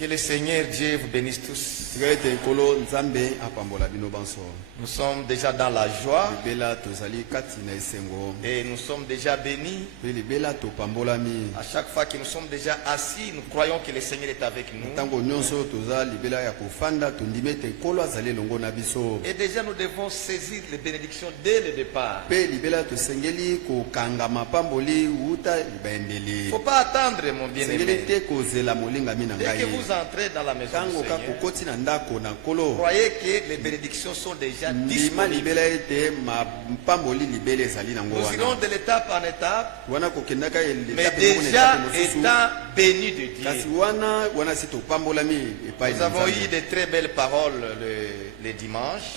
Que le Seigneur Dieu vous bénisse tous. Nous sommes déjà dans la joie et nous sommes déjà bénis. À chaque fois que nous sommes déjà assis, nous croyons que le Seigneur est avec nous. Et déjà nous devons saisir les bénédictions dès le départ. Il ne faut pas attendre, mon bien-aimé. Dès que vous entrez dans la maison du Seigneur, croyez que les bénédictions sont déjà disponibles. Nous irons de l'étape en étape, mais déjà étant bénis de Dieu. Nous avons eu de très belles paroles le dimanche.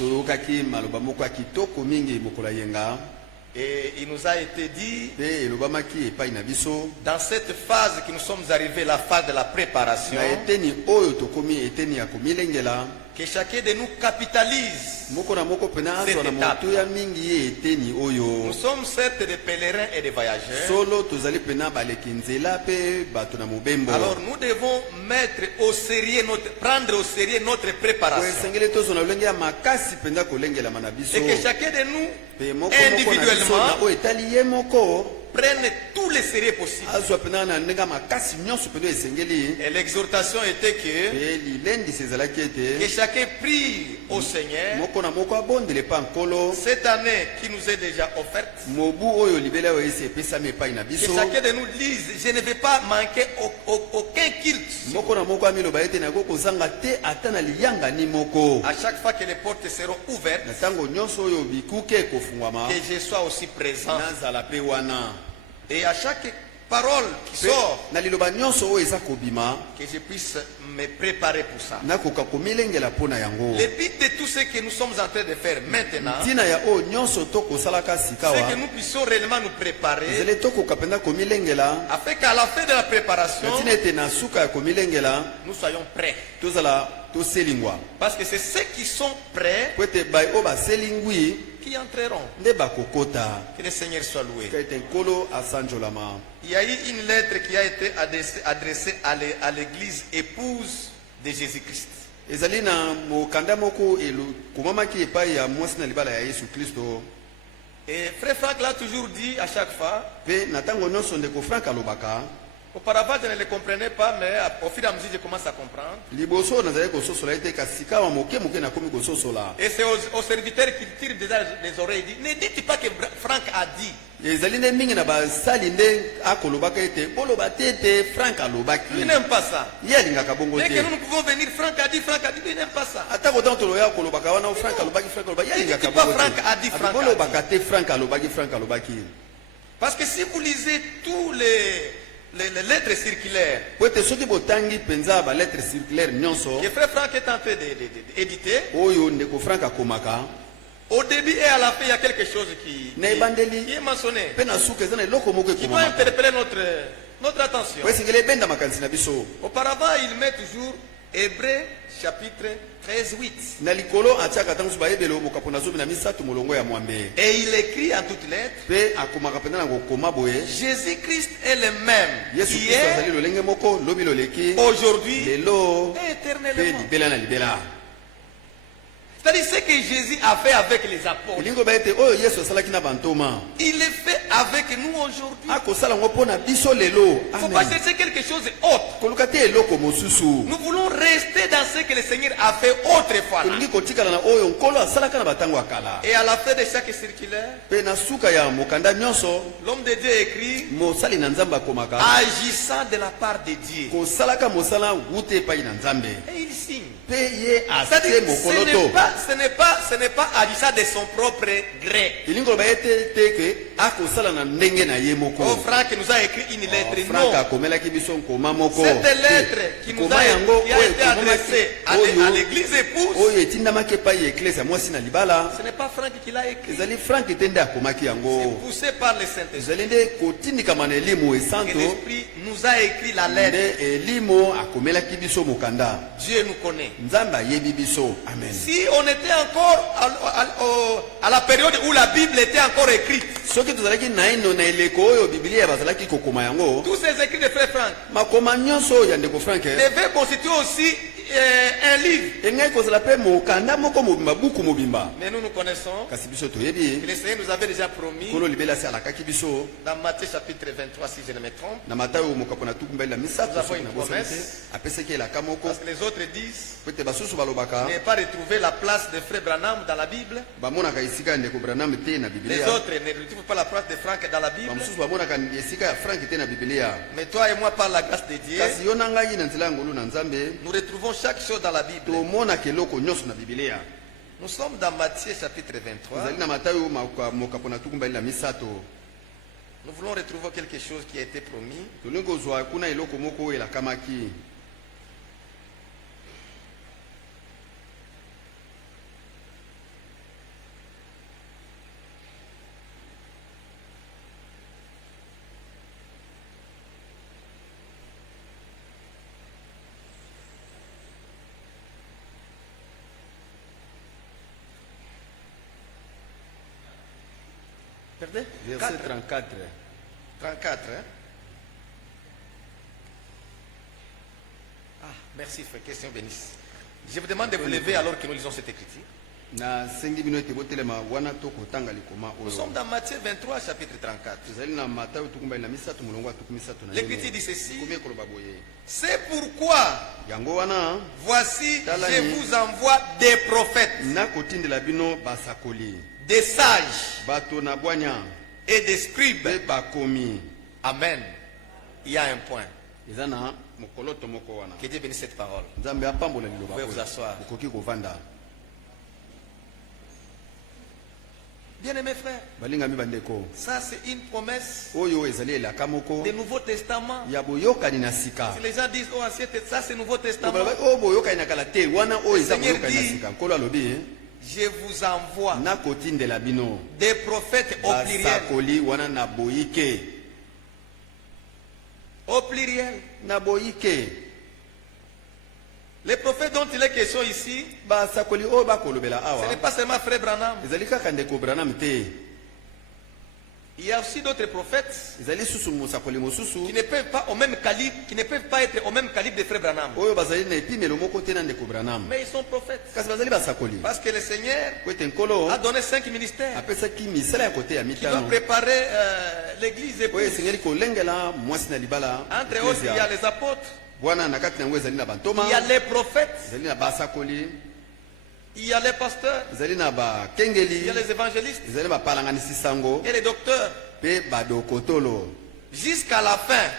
Et il nous a été dit, dans cette phase que nous sommes arrivés, la phase de la préparation, que chacun de nous capitalise cette étape. Nous sommes certes des pèlerins et des voyageurs. Alors nous devons mettre au sérieux prendre au sérieux notre préparation. Et que chacun de nous, individuellement, prennent tous les sérieux possibles. Et l'exhortation était que chacun prie au Seigneur cette année qui nous est déjà offerte. Que chacun de nous dise, je ne vais pas manquer aucun culte. À chaque fois que les portes seront ouvertes, que je sois aussi présent. Et à chaque parole qui sort, que je puisse me préparer pour ça. Le but de tout ce que nous sommes en train de faire maintenant, c'est que nous puissions réellement nous préparer, afin qu'à la fin de la préparation, nous soyons prêts. Parce que c'est ceux qui sont prêts qui entreront. Que le Seigneur soit loué. Il y a eu une lettre qui a été adressée à l'église épouse de Jésus-Christ. Et Frère Franck l'a toujours dit à chaque fois. Auparavant, je ne le comprenais pas, mais au fur et à mesure, je commence à comprendre. Et c'est aux serviteurs qui tirent déjà les oreilles. Ils disent, ne dites pas que Franck a dit. Il n'aime pas ça. Dès que nous pouvons venir, Franck a dit, il n'aime pas ça. Ne dites pas Franck a dit, Franck a dit. Parce que si vous lisez tous les lettres circulaires que Frère Franck est en train d'éditer, au début et à la fin, il y a quelque chose qui est mentionné, qui doit interpeller notre attention. Auparavant, il met toujours Hébreux chapitre 13, 8. Et il écrit en toutes lettres, Jésus-Christ est le même hier, aujourd'hui et éternellement. C'est-à-dire ce que Jésus a fait avec les apôtres, il le fait avec nous aujourd'hui. Il ne faut pas chercher quelque chose d'autre. Nous voulons rester dans ce que le Seigneur a fait autrefois. Et à la fin de chaque circulaire, l'homme de Dieu écrit, agissant de la part de Dieu. Et il signe. Ce n'est pas agissant de son propre gré. Oh, Franck nous a écrit une lettre. Non. Cette lettre qui a été adressée à l'église épouse, ce n'est pas Franck qui l'a écrit. C'est poussé par le Saint-Esprit. Et l'Esprit nous a écrit la lettre. Dieu nous connaît. Amen. Si on on était encore à la période où la Bible était encore écrite, tous ces écrits de Frère Franck devaient constituer aussi un livre. Mais nous connaissons que le Seigneur nous avait déjà promis dans Matthieu chapitre 23, si je ne me trompe. Nous avons une promesse. Parce que les autres disent n'avez pas retrouvé la place de Frère Branham dans la Bible. Les autres ne retrouvent pas la place de Franck dans la Bible. Mais toi et moi, par la grâce de Dieu, nous retrouvons chaque chose dans la Bible. Nous sommes dans Matthieu chapitre 23. Nous voulons retrouver quelque chose qui a été promis. Verset 34. 34, hein? Ah, merci, frère. Question bénisse. Je vous demande de vous lever alors que nous lisons cette écriture. Nous sommes dans Matthieu 23, chapitre 34. L'écriture dit ceci. C'est pourquoi, voici, je vous envoie des prophètes, des sages et des scribes. Amen. Il y a un point. Que Dieu bénisse cette parole. Vous pouvez vous asseoir. Bien-aimés frères, ça c'est une promesse du Nouveau Testament. Si les gens disent, oh, ça c'est Nouveau Testament, le Seigneur dit, je vous envoie des prophètes au pluriel. Au pluriel. Les prophètes dont il est question ici, ce n'est pas seulement Frère Branham. Il y a aussi d'autres prophètes qui ne peuvent pas au même calibre, qui ne peuvent pas être au même calibre de Frère Branham. Mais ils sont prophètes. Parce que le Seigneur a donné 5 ministères qui doivent préparer l'église épouse. Entre autres, il y a les apôtres. Il y a les prophètes. Il y a les pasteurs. Il y a les évangélistes. Et les docteurs. Jusqu'à la fin,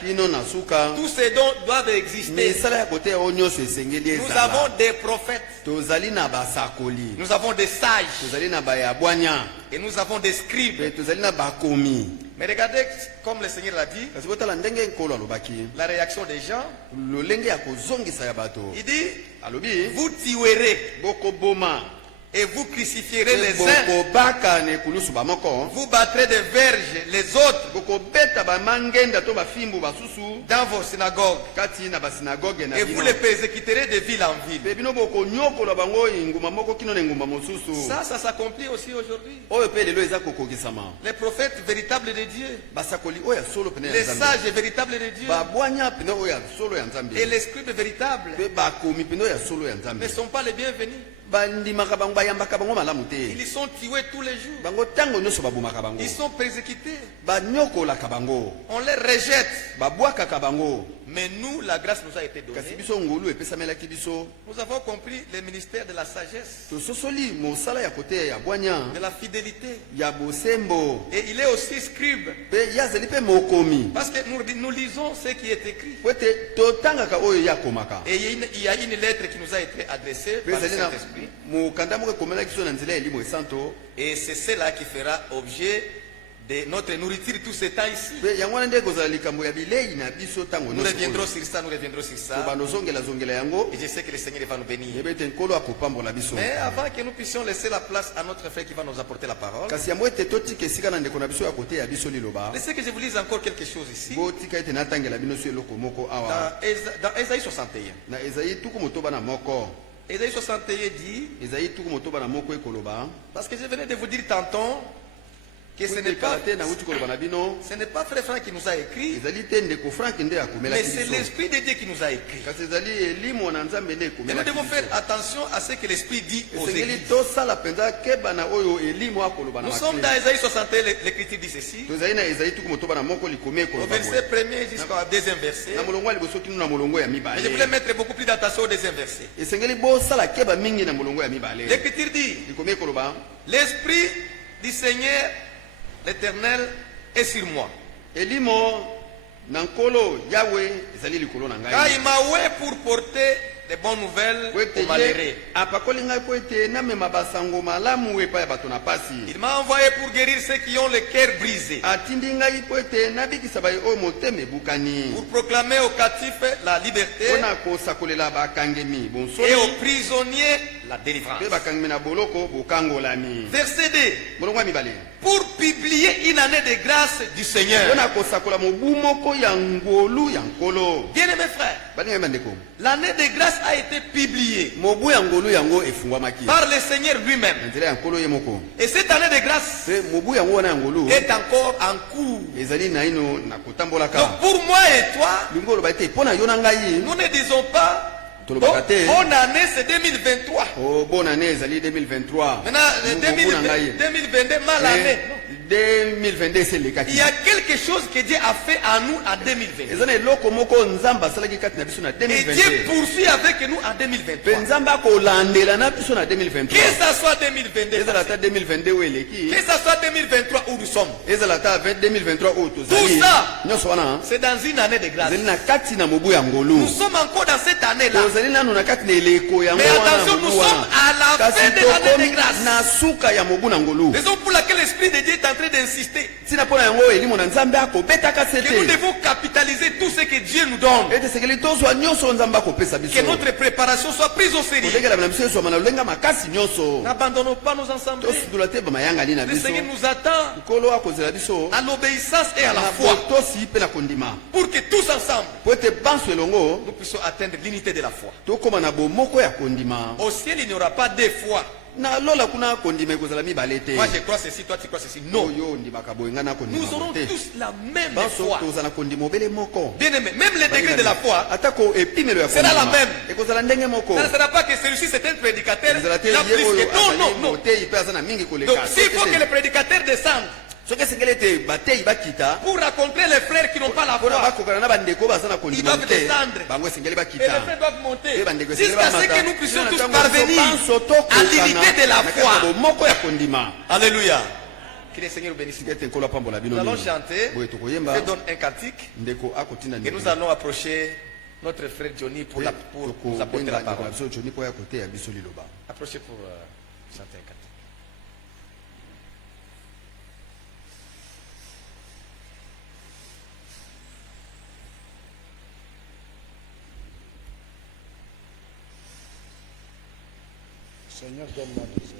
tous ces dons doivent exister. Nous avons des prophètes. Nous avons des sages. Et nous avons des scribes. Mais regardez comme le Seigneur l'a dit, la réaction des gens. Il dit, vous tuerez et vous crucifierez les uns. Vous battrez des verges les autres dans vos synagogues. Et vous les persécuterez de ville en ville. Ça s'accomplit aussi aujourd'hui. Les prophètes véritables de Dieu, les sages véritables de Dieu et les scribes véritables ne sont pas les bienvenus. Ils sont tués tous les jours. Ils sont persécutés. On les rejette. Mais nous, la grâce nous a été donnée. Nous avons compris le ministère de la sagesse, de la fidélité. Et il est aussi scribe. Parce que nous lisons ce qui est écrit. Et il y a une lettre qui nous a été adressée par le Saint-Esprit. Et c'est cela qui fera objet de notre nourriture tout ce temps ici. Nous reviendrons sur ça, Et je sais que le Seigneur va nous bénir. Mais avant que nous puissions laisser la place à notre frère qui va nous apporter la parole, laissez que je vous lise encore quelque chose ici. Dans Ésaïe 61. Ésaïe 61 dit, parce que je venais de vous dire tantôt que ce n'est pas frère Franck qui nous a écrit, mais c'est l'Esprit de Dieu qui nous a écrit. Et nous devons faire attention à ce que l'Esprit dit aux églises. Nous sommes dans Ésaïe 61, l'Écriture dit ceci. Au verset 1er jusqu'au deuxième verset. Mais je voulais mettre beaucoup plus d'attention au deuxième verset. L'Écriture dit, l'Esprit du Seigneur l'Éternel est sur moi. Car il m'a oué pour porter des bonnes nouvelles aux malheureux. Il m'a envoyé pour guérir ceux qui ont le cœur brisé. Pour proclamer aux captifs la liberté et aux prisonniers la délivrance. Verset 2. Pour publier une année de grâce du Seigneur. Bien-aimés frères, l'année de grâce a été publiée par le Seigneur lui-même. Et cette année de grâce est encore en cours. Donc pour moi et toi, nous ne disons pas bonne année, c'est 2023. Oh, bonne année, c'est 2023. Maintenant, 2022, mal année. 2022, c'est le cas. Il y a quelque chose que Dieu a fait à nous en 2020. Et Dieu poursuit avec nous en 2023. Que ça soit 2022, que ça soit 2023 où nous sommes. Tout ça, c'est dans une année de grâce. Nous sommes encore dans cette année-là. Mais attention, nous sommes à la fin de l'année de grâce. Raison pour laquelle l'Esprit de Dieu est en train d'insister que nous devons capitaliser tout ce que Dieu nous donne. Que notre préparation soit prise au sérieux. N'abandonnons pas nos assemblées. Le Seigneur nous attend à l'obéissance et à la foi pour que tous ensemble nous puissions atteindre l'unité de la foi. Au ciel, il n'y aura pas deux fois. Moi je crois ceci, toi tu crois ceci. Non. Nous aurons tous la même foi. Bien aimé, même le degré de la foi sera la même. Ça ne sera pas que celui-ci c'est un prédicateur. Il a plus que... Non. Donc s'il faut que le prédicateur descende pour rencontrer les frères qui n'ont pas la foi, ils doivent descendre et les frères doivent monter jusqu'à ce que nous puissions tous parvenir à l'unité de la foi. Alléluia. Que le Seigneur bénisse. Nous allons chanter. Je donne un cantique et nous allons approcher notre frère Johnny pour nous apporter la parole. Approchez pour chanter un cantique. Seigneur, donne-moi des ailes.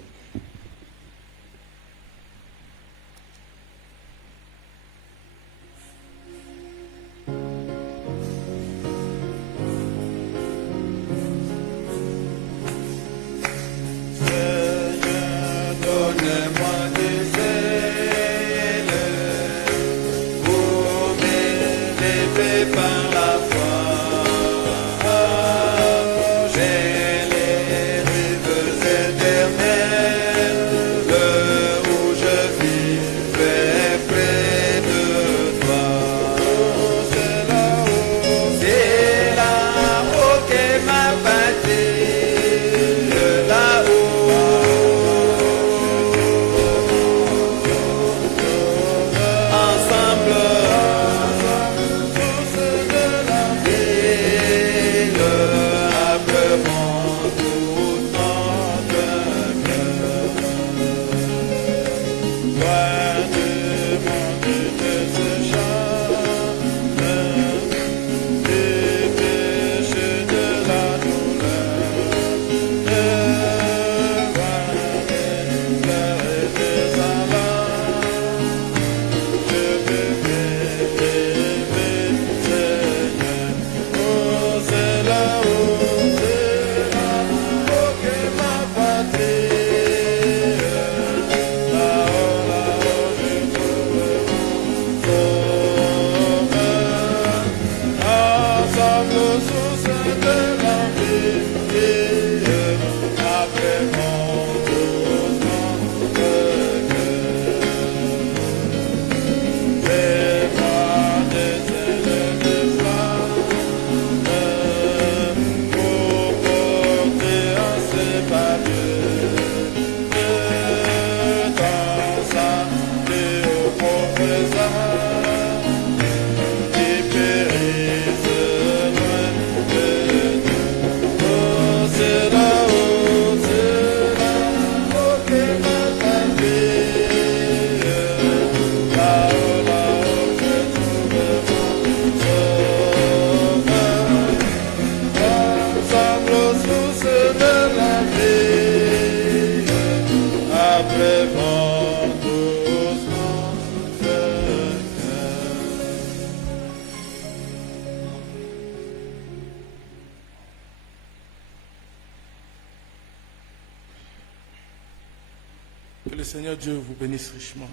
Que le Seigneur Dieu vous bénisse richement.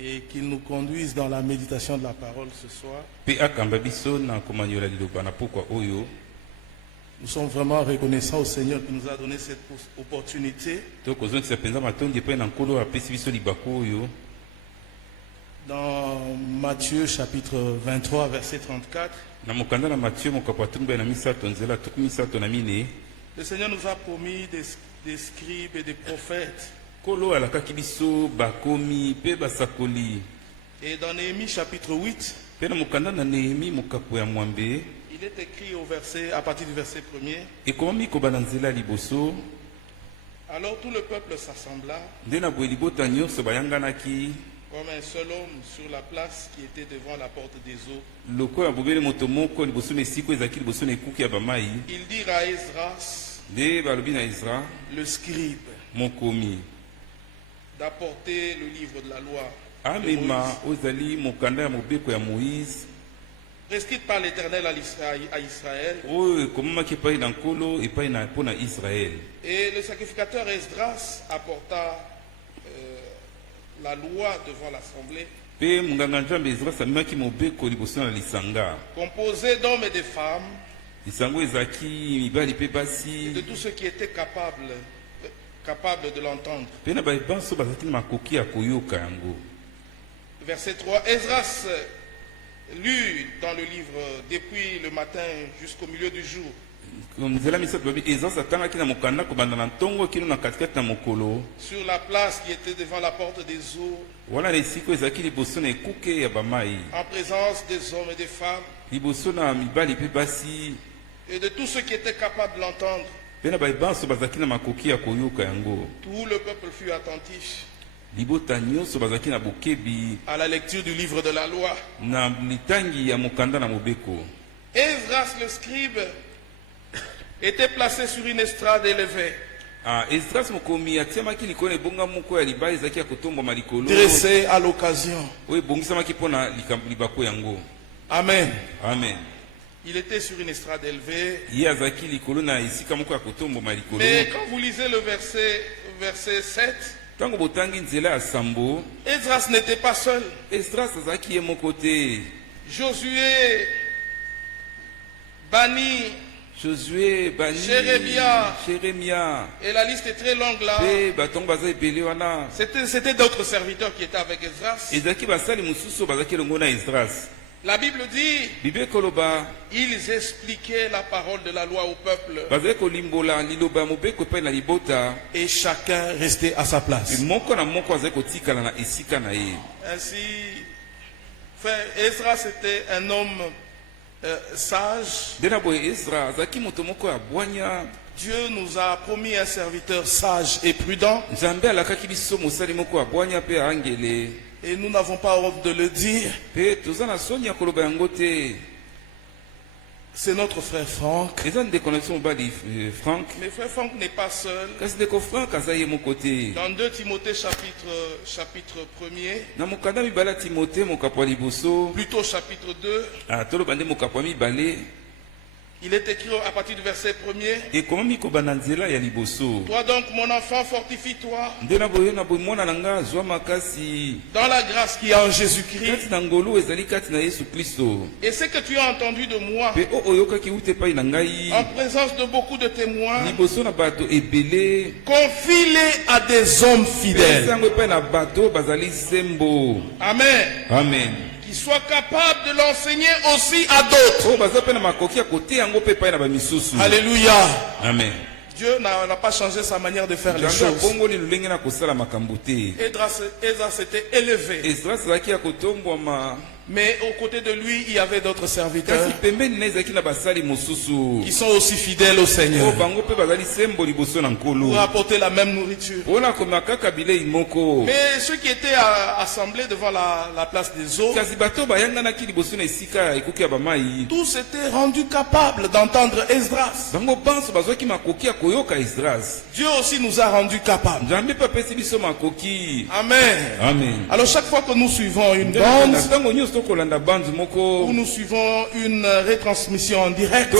Et qu'il nous conduise dans la méditation de la parole ce soir. Nous sommes vraiment reconnaissants au Seigneur qui nous a donné cette opportunité. Dans Matthieu chapitre 23 verset 34, le Seigneur nous a promis des scribes et des prophètes. Et dans Néhémie chapitre 8, il est écrit au verset, à partir du verset 1er. Alors tout le peuple s'assembla comme un seul homme sur la place qui était devant la porte des eaux. Ils dirent à Esdras, le scribe, d'apporter le livre de la loi prescrite par l'Éternel à Israël. Et le sacrificateur Esdras apporta la loi devant l'assemblée, composée d'hommes et de femmes, et de tous ceux qui étaient capables de l'entendre. Verset 3, Esdras lut dans le livre depuis le matin jusqu'au milieu du jour. Sur la place qui était devant la porte des eaux, en présence des hommes et des femmes, et de tous ceux qui étaient capables de l'entendre. Tout le peuple fut attentif à la lecture du livre de la loi. Esdras le scribe était placé sur une estrade élevée, dressé à l'occasion. Amen. Amen. Il était sur une estrade élevée. Mais quand vous lisez le verset 7, Esdras n'était pas seul. Josué, Bani, Jérémia, et la liste est très longue là. C'était d'autres serviteurs qui étaient avec Esdras. La Bible dit, ils expliquaient la parole de la loi au peuple. Et chacun restait à sa place. Ainsi, frère, Esdras était un homme sage. Dieu nous a promis un serviteur sage et prudent. Et nous n'avons pas honte de le dire. C'est notre frère Franck. Mais frère Franck n'est pas seul. Dans 2 Timothée chapitre 1er, plutôt chapitre 2, il est écrit à partir du verset 1er. Toi donc mon enfant, fortifie-toi dans la grâce qui est en Jésus-Christ. Et ce que tu as entendu de moi en présence de beaucoup de témoins, confie-les à des hommes fidèles. Amen. Amen. Qui soient capables de l'enseigner aussi à d'autres. Alléluia. Amen. Dieu n'a pas changé sa manière de faire les choses. Esdras était élevé. Mais aux côtés de lui, il y avait d'autres serviteurs qui sont aussi fidèles au Seigneur pour apporter la même nourriture. Mais ceux qui étaient assemblés devant la place des eaux, tous étaient rendus capables d'entendre Esdras. Dieu aussi nous a rendus capables. Amen. Amen. Alors chaque fois que nous suivons une bande, où nous suivons une retransmission en direct. Ne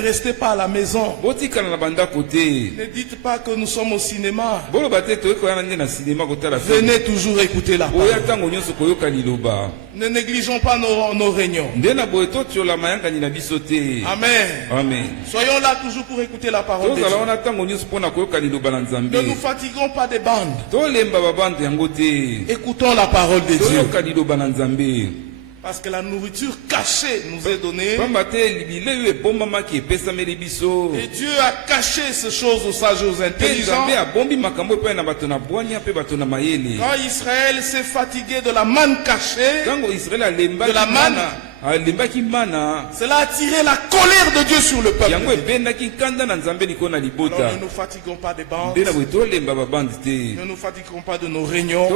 restez pas à la maison. Ne dites pas que nous sommes au cinéma. Venez toujours écouter la parole. Ne négligeons pas nos réunions. Amen. Amen. Soyons là toujours pour écouter la parole de Dieu. Ne nous fatiguons pas des bandes. Écoutons la parole de Dieu. Parce que la nourriture cachée nous est donnée. Et Dieu a caché ces choses aux sages et aux intelligents. Quand Israël s'est fatigué de la manne cachée, de la manne, cela a attiré la colère de Dieu sur le peuple. Alors ne nous fatiguons pas des bandes. Ne nous fatiguons pas de nos réunions.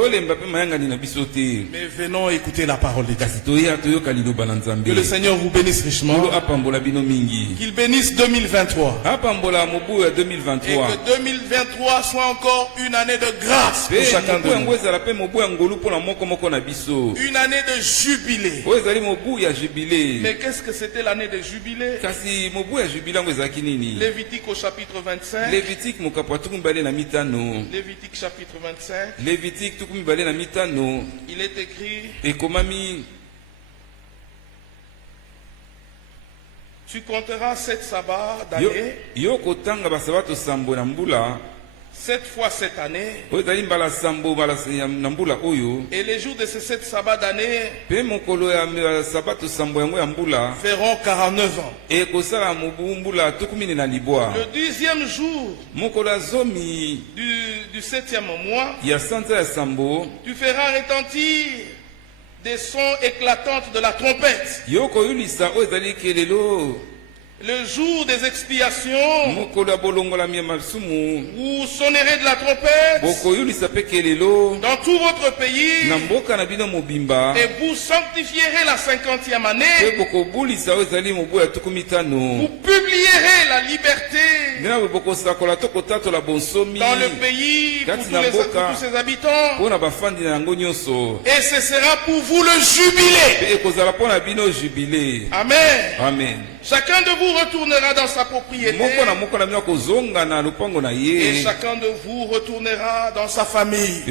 Mais venons écouter la parole de Dieu. Que le Seigneur vous bénisse richement. Qu'il bénisse 2023. Et que 2023 soit encore une année de grâce pour chacun de nous. Une année de jubilé. Mais qu'est-ce que c'était l'année de jubilé? Lévitique au chapitre 25. Lévitique chapitre 25. Il est écrit: tu compteras 7 sabbats d'année. 7 fois cette année. Et les jours de ces 7 sabbats d'année feront 49 ans. Le 10e jour du 7e mois, tu feras retentir des sons éclatants de la trompette. Le jour des expiations, vous sonnerez de la trompette dans tout votre pays, et vous sanctifierez la 50e année. Vous publierez la liberté dans le pays pour tous ses habitants, et ce sera pour vous le jubilé. Amen. Amen. Chacun de vous retournera dans sa propriété, et chacun de vous retournera dans sa famille.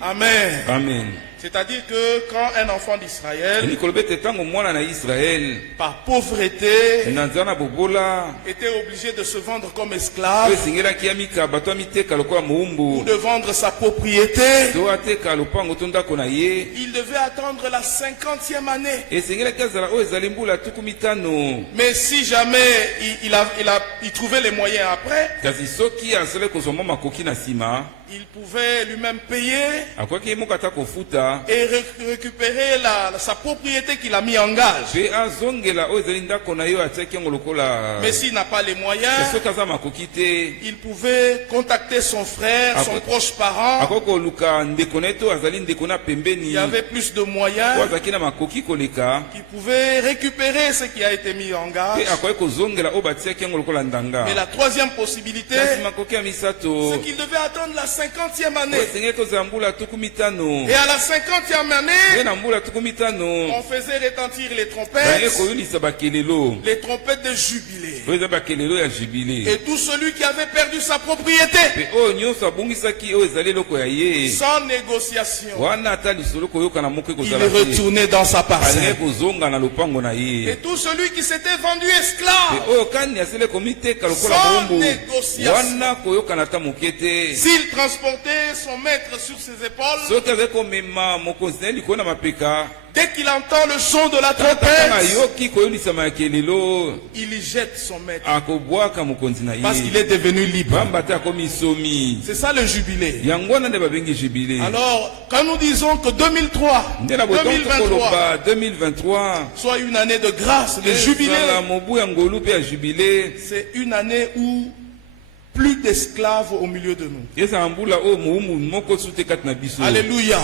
Amen. Amen. C'est-à-dire que quand un enfant d'Israël, par pauvreté, était obligé de se vendre comme esclave, ou de vendre sa propriété, il devait attendre la 50e année. Mais si jamais il trouvait les moyens après, il pouvait lui-même payer et récupérer sa propriété qu'il a mis en gage. Mais s'il n'a pas les moyens, il pouvait contacter son frère, son proche parent. Il y avait plus de moyens, qui pouvait récupérer ce qui a été mis en gage. Mais la troisième possibilité, c'est qu'il devait attendre la 50e année. Et à la 50e année, on faisait retentir les trompettes de jubilé. Et tout celui qui avait perdu sa propriété, sans négociation, il retournait dans sa parcelle. Et tout celui qui s'était vendu esclave, sans négociation, s'il transportait son maître sur ses épaules, dès qu'il entend le son de la trompette, il jette son maître, parce qu'il est devenu libre. C'est ça le jubilé. Alors, quand nous disons que 2023 soit une année de grâce, de jubilé, c'est une année où plus d'esclaves au milieu de nous. Alléluia.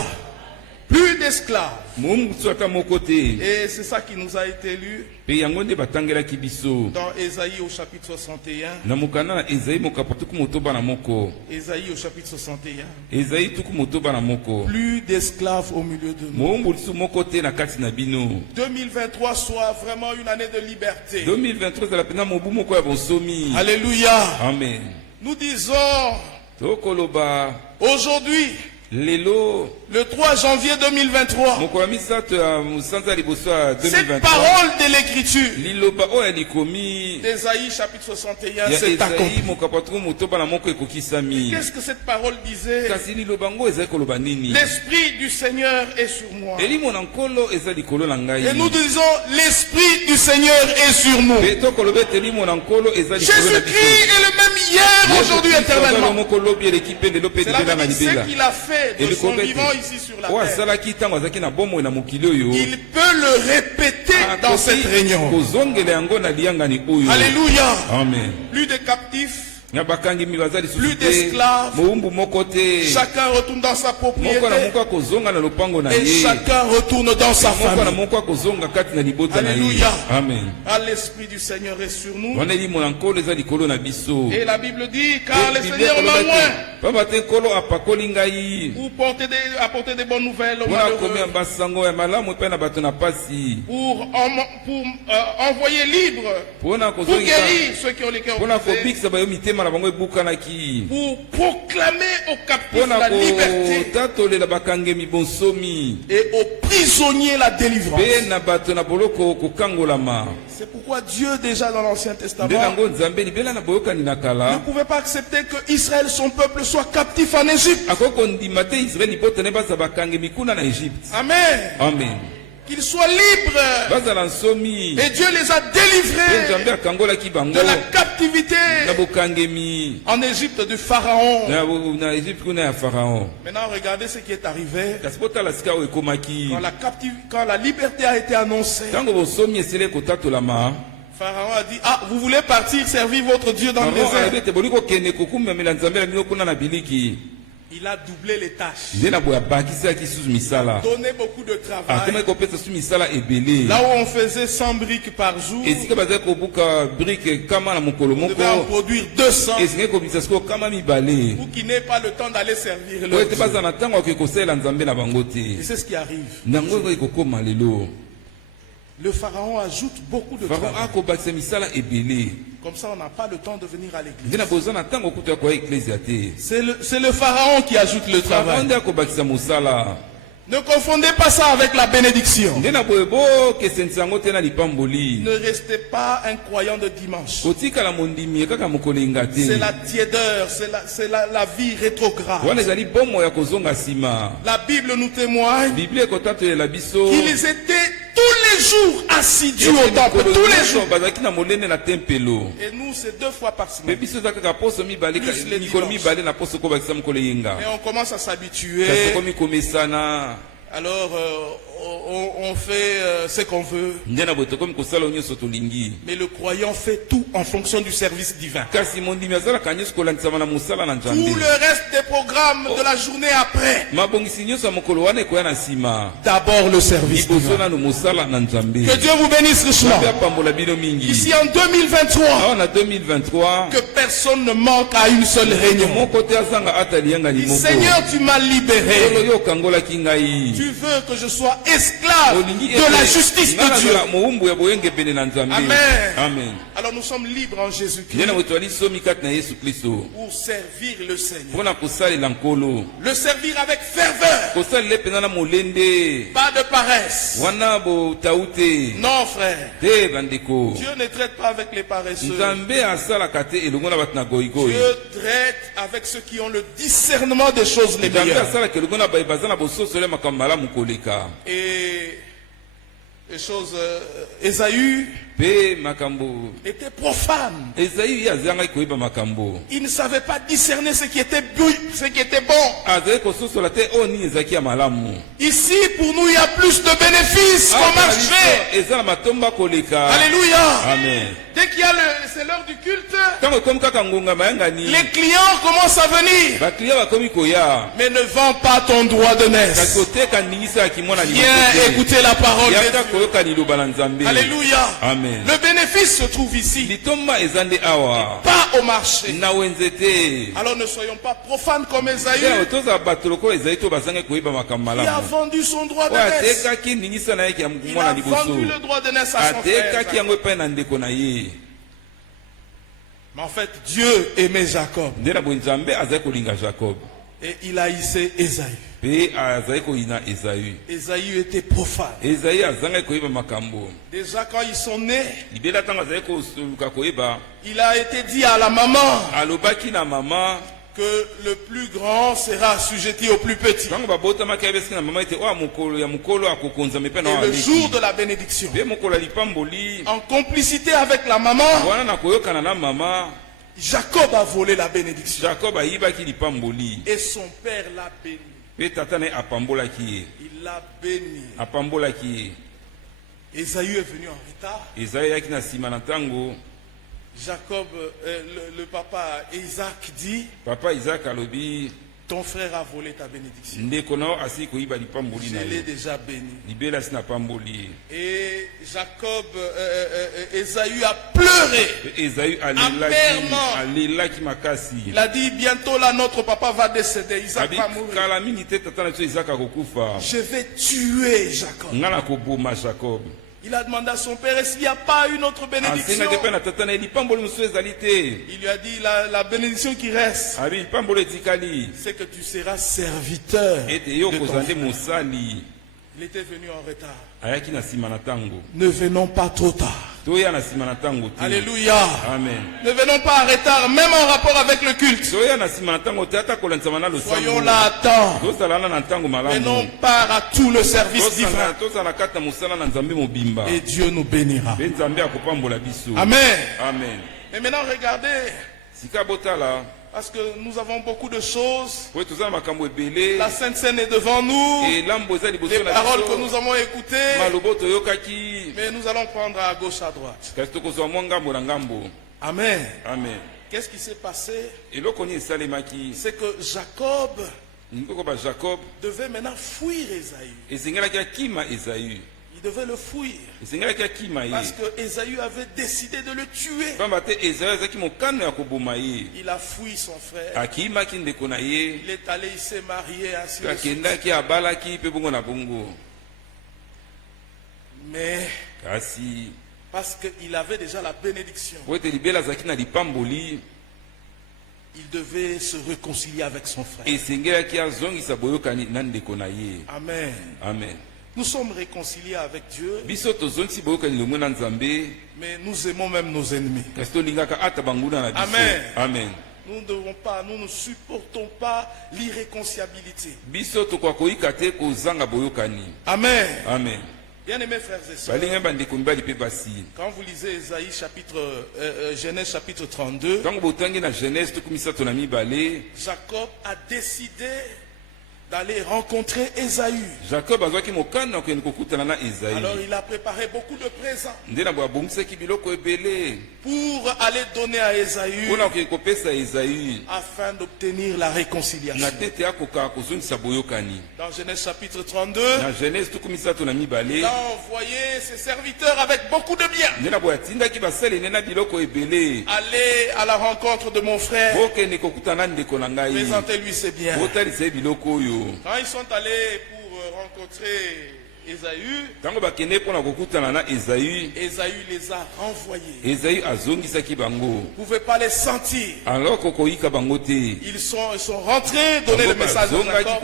Plus d'esclaves. Et c'est ça qui nous a été lu dans Ésaïe au chapitre 61. Ésaïe au chapitre 61. Plus d'esclaves au milieu de nous. 2023 soit vraiment une année de liberté. Alléluia. Amen. Nous disons aujourd'hui, le 3 janvier 2023, cette parole de l'écriture d'Ésaïe chapitre 61 s'est accomplie. Qu'est-ce que cette parole disait? L'Esprit du Seigneur est sur moi. Et nous disons, l'Esprit du Seigneur est sur nous. Jésus-Christ est le même hier, aujourd'hui, éternellement. C'est la même ce qu'il a fait de son vivant ici sur la terre. Il peut le répéter dans cette réunion. Alléluia. Amen. Plus de captifs, plus d'esclaves, chacun retourne dans sa propriété et chacun retourne dans sa famille. Alléluia. Amen. L'Esprit du Seigneur est sur nous. Et la Bible dit, car le Seigneur m'a loin pour apporter des bonnes nouvelles aux malheureux, pour envoyer libre, pour guérir ceux qui ont les cœurs brisés, pour proclamer aux captifs la liberté et aux prisonniers la délivrance. C'est pourquoi Dieu déjà dans l'Ancien Testament ne pouvait pas accepter que Israël, son peuple, soit captif en Égypte. Amen. Amen. Qu'ils soient libres. Et Dieu les a délivrés de la captivité en Égypte du Pharaon. Maintenant, regardez ce qui est arrivé quand la liberté a été annoncée. Pharaon a dit, vous voulez partir servir votre Dieu dans le désert? Il a doublé les tâches. Donné beaucoup de travail. Là où on faisait 100 briques par jour, on devait en produire 200 pour qu'il n'ait pas le temps d'aller servir leur Dieu. Et c'est ce qui arrive. Le Pharaon ajoute beaucoup de travail. Comme ça, on n'a pas le temps de venir à l'église. C'est le Pharaon qui ajoute le travail. Ne confondez pas ça avec la bénédiction. Ne restez pas un croyant de dimanche. C'est la tiédeur, c'est la vie rétrograde. La Bible nous témoigne qu'ils étaient tous les jours assidus au temple, tous les jours. Et nous, c'est 2 fois par semaine. Plus les dimanches. Et on commence à s'habituer. Alors, on fait ce qu'on veut. Mais le croyant fait tout en fonction du service divin. Tout le reste des programmes de la journée après. D'abord le service divin. Que Dieu vous bénisse richement. Ici en 2023, que personne ne manque à une seule réunion. Seigneur, tu m'as libéré. Tu veux que je sois esclave de la justice de Dieu. Amen. Alors nous sommes libres en Jésus-Christ pour servir le Seigneur. Le servir avec ferveur. Pas de paresse. Non, frère. Dieu ne traite pas avec les paresseux. Dieu traite avec ceux qui ont le discernement des choses les meilleures. Et les choses, Ésaü était profane. Il ne savait pas discerner ce qui était bon. Ici, pour nous, il y a plus de bénéfices qu'au marché. Alléluia. Amen. Dès qu'il y a c'est l'heure du culte, les clients commencent à venir. Mais ne vends pas ton droit de naissance. Viens écouter la parole de Dieu. Alléluia. Amen. Le bénéfice se trouve ici, pas au marché. Alors ne soyons pas profanes comme Esaü. Il a vendu son droit de naissance. Il a vendu le droit de naissance à son frère. Mais en fait, Dieu aimait Jacob. Et il haïssait Esaü. Esaü était profane. Déjà quand ils sont nés, il a été dit à la maman que le plus grand sera assujetti au plus petit. Et le jour de la bénédiction, en complicité avec la maman, Jacob a volé la bénédiction. Et son père l'a béni. Il l'a béni. Esaü est venu en retard. Jacob, le papa Isaac dit, ton frère a volé ta bénédiction. Je l'ai déjà béni. Et Jacob, Esaü a pleuré amèrement. Il a dit, bientôt là notre papa va décéder, Isaac va mourir. Je vais tuer Jacob. Il a demandé à son père, est-ce qu'il n'y a pas une autre bénédiction? Il lui a dit, la bénédiction qui reste, c'est que tu seras serviteur de ton frère. Il était venu en retard. Ne venons pas trop tard. Alléluia. Amen. Ne venons pas en retard, même en rapport avec le culte. Soyons là à temps. Venons part à tout le service divin. Et Dieu nous bénira. Amen. Amen. Et maintenant regardez. Parce que nous avons beaucoup de choses. La Sainte Seine est devant nous. Les paroles que nous avons écoutées. Mais nous allons prendre à gauche, à droite. Amen. Amen. Qu'est-ce qui s'est passé? C'est que Jacob devait maintenant fuir Esaü. Il devait le fuir. Parce que Esaü avait décidé de le tuer. Il a fui son frère. Il est allé, il s'est marié, ainsi de suite. Mais parce qu'il avait déjà la bénédiction, il devait se réconcilier avec son frère. Amen. Amen. Nous sommes réconciliés avec Dieu, mais nous aimons même nos ennemis. Amen. Amen. Nous ne supportons pas l'irréconciliabilité. Amen. Amen. Bien-aimés frères et sœurs, quand vous lisez Genèse chapitre 32, Jacob a décidé d'aller rencontrer Esaü. Alors il a préparé beaucoup de présents pour aller donner à Esaü afin d'obtenir la réconciliation. Dans Genèse chapitre 32, il a envoyé ses serviteurs avec beaucoup de biens. Allez à la rencontre de mon frère. Présentez-lui ses biens. Quand ils sont allés pour rencontrer Esaü, Esaü les a renvoyés. Vous ne pouvez pas les sentir. Ils sont rentrés donner le message à Jacob.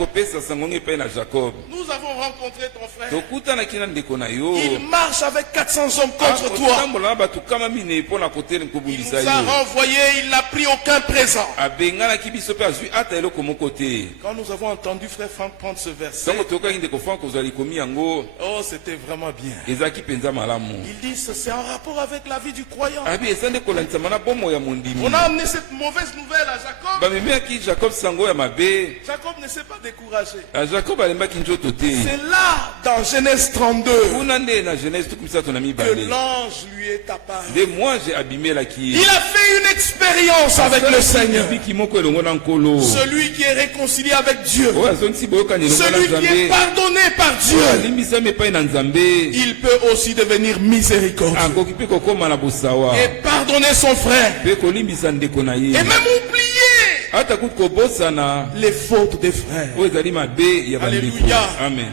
Nous avons avons rencontré ton frère. tokutana kina ndeko na yo Il marche avec 400 hommes contre toi. akotambola na bato kama mine mpo na kotele Il kobundisa nous a yo renvoyé, il n'a pris aucun présent. abenganaki biso mpe azwi ata eloko moko te Quand nous avons entendu frère Franck prendre ce verset, ntango tokaki ndeko frank kozwa likomi yango oh, c'était vraiment bien. ezalaki mpenza malamu Il dit c'est en rapport avec la vie du croyant. abi eza nde kolandisama na bomo ya mondimi On a amené cette mauvaise nouvelle à Jacob. bamemeyaki jacob sango ya mabe Jacob ne s'est pas découragé. jacob alembaki nzoto te C'est là, dans Genèse 32, kuna nde na genèse tuku misato na que mibale l'ange lui est apparu. nde mwange abimelaki Il a fait une expérience avec le Seigneur. biki moko elongo na nkolo Celui qui est réconcilié avec Dieu. oyo azongisi boyokani elongo na Celui qui est nzambe pardonné par Dieu. alimbisami epai na nzambe Il peut aussi devenir miséricordieux akoki mpe kokóma na bosawa et pardonner son frère. mpe kolimbisa ndeko na ye Et même oublier ata kuti kobosana les fautes des frères. oyo ezali mabe ya bandeko Alléluia. amen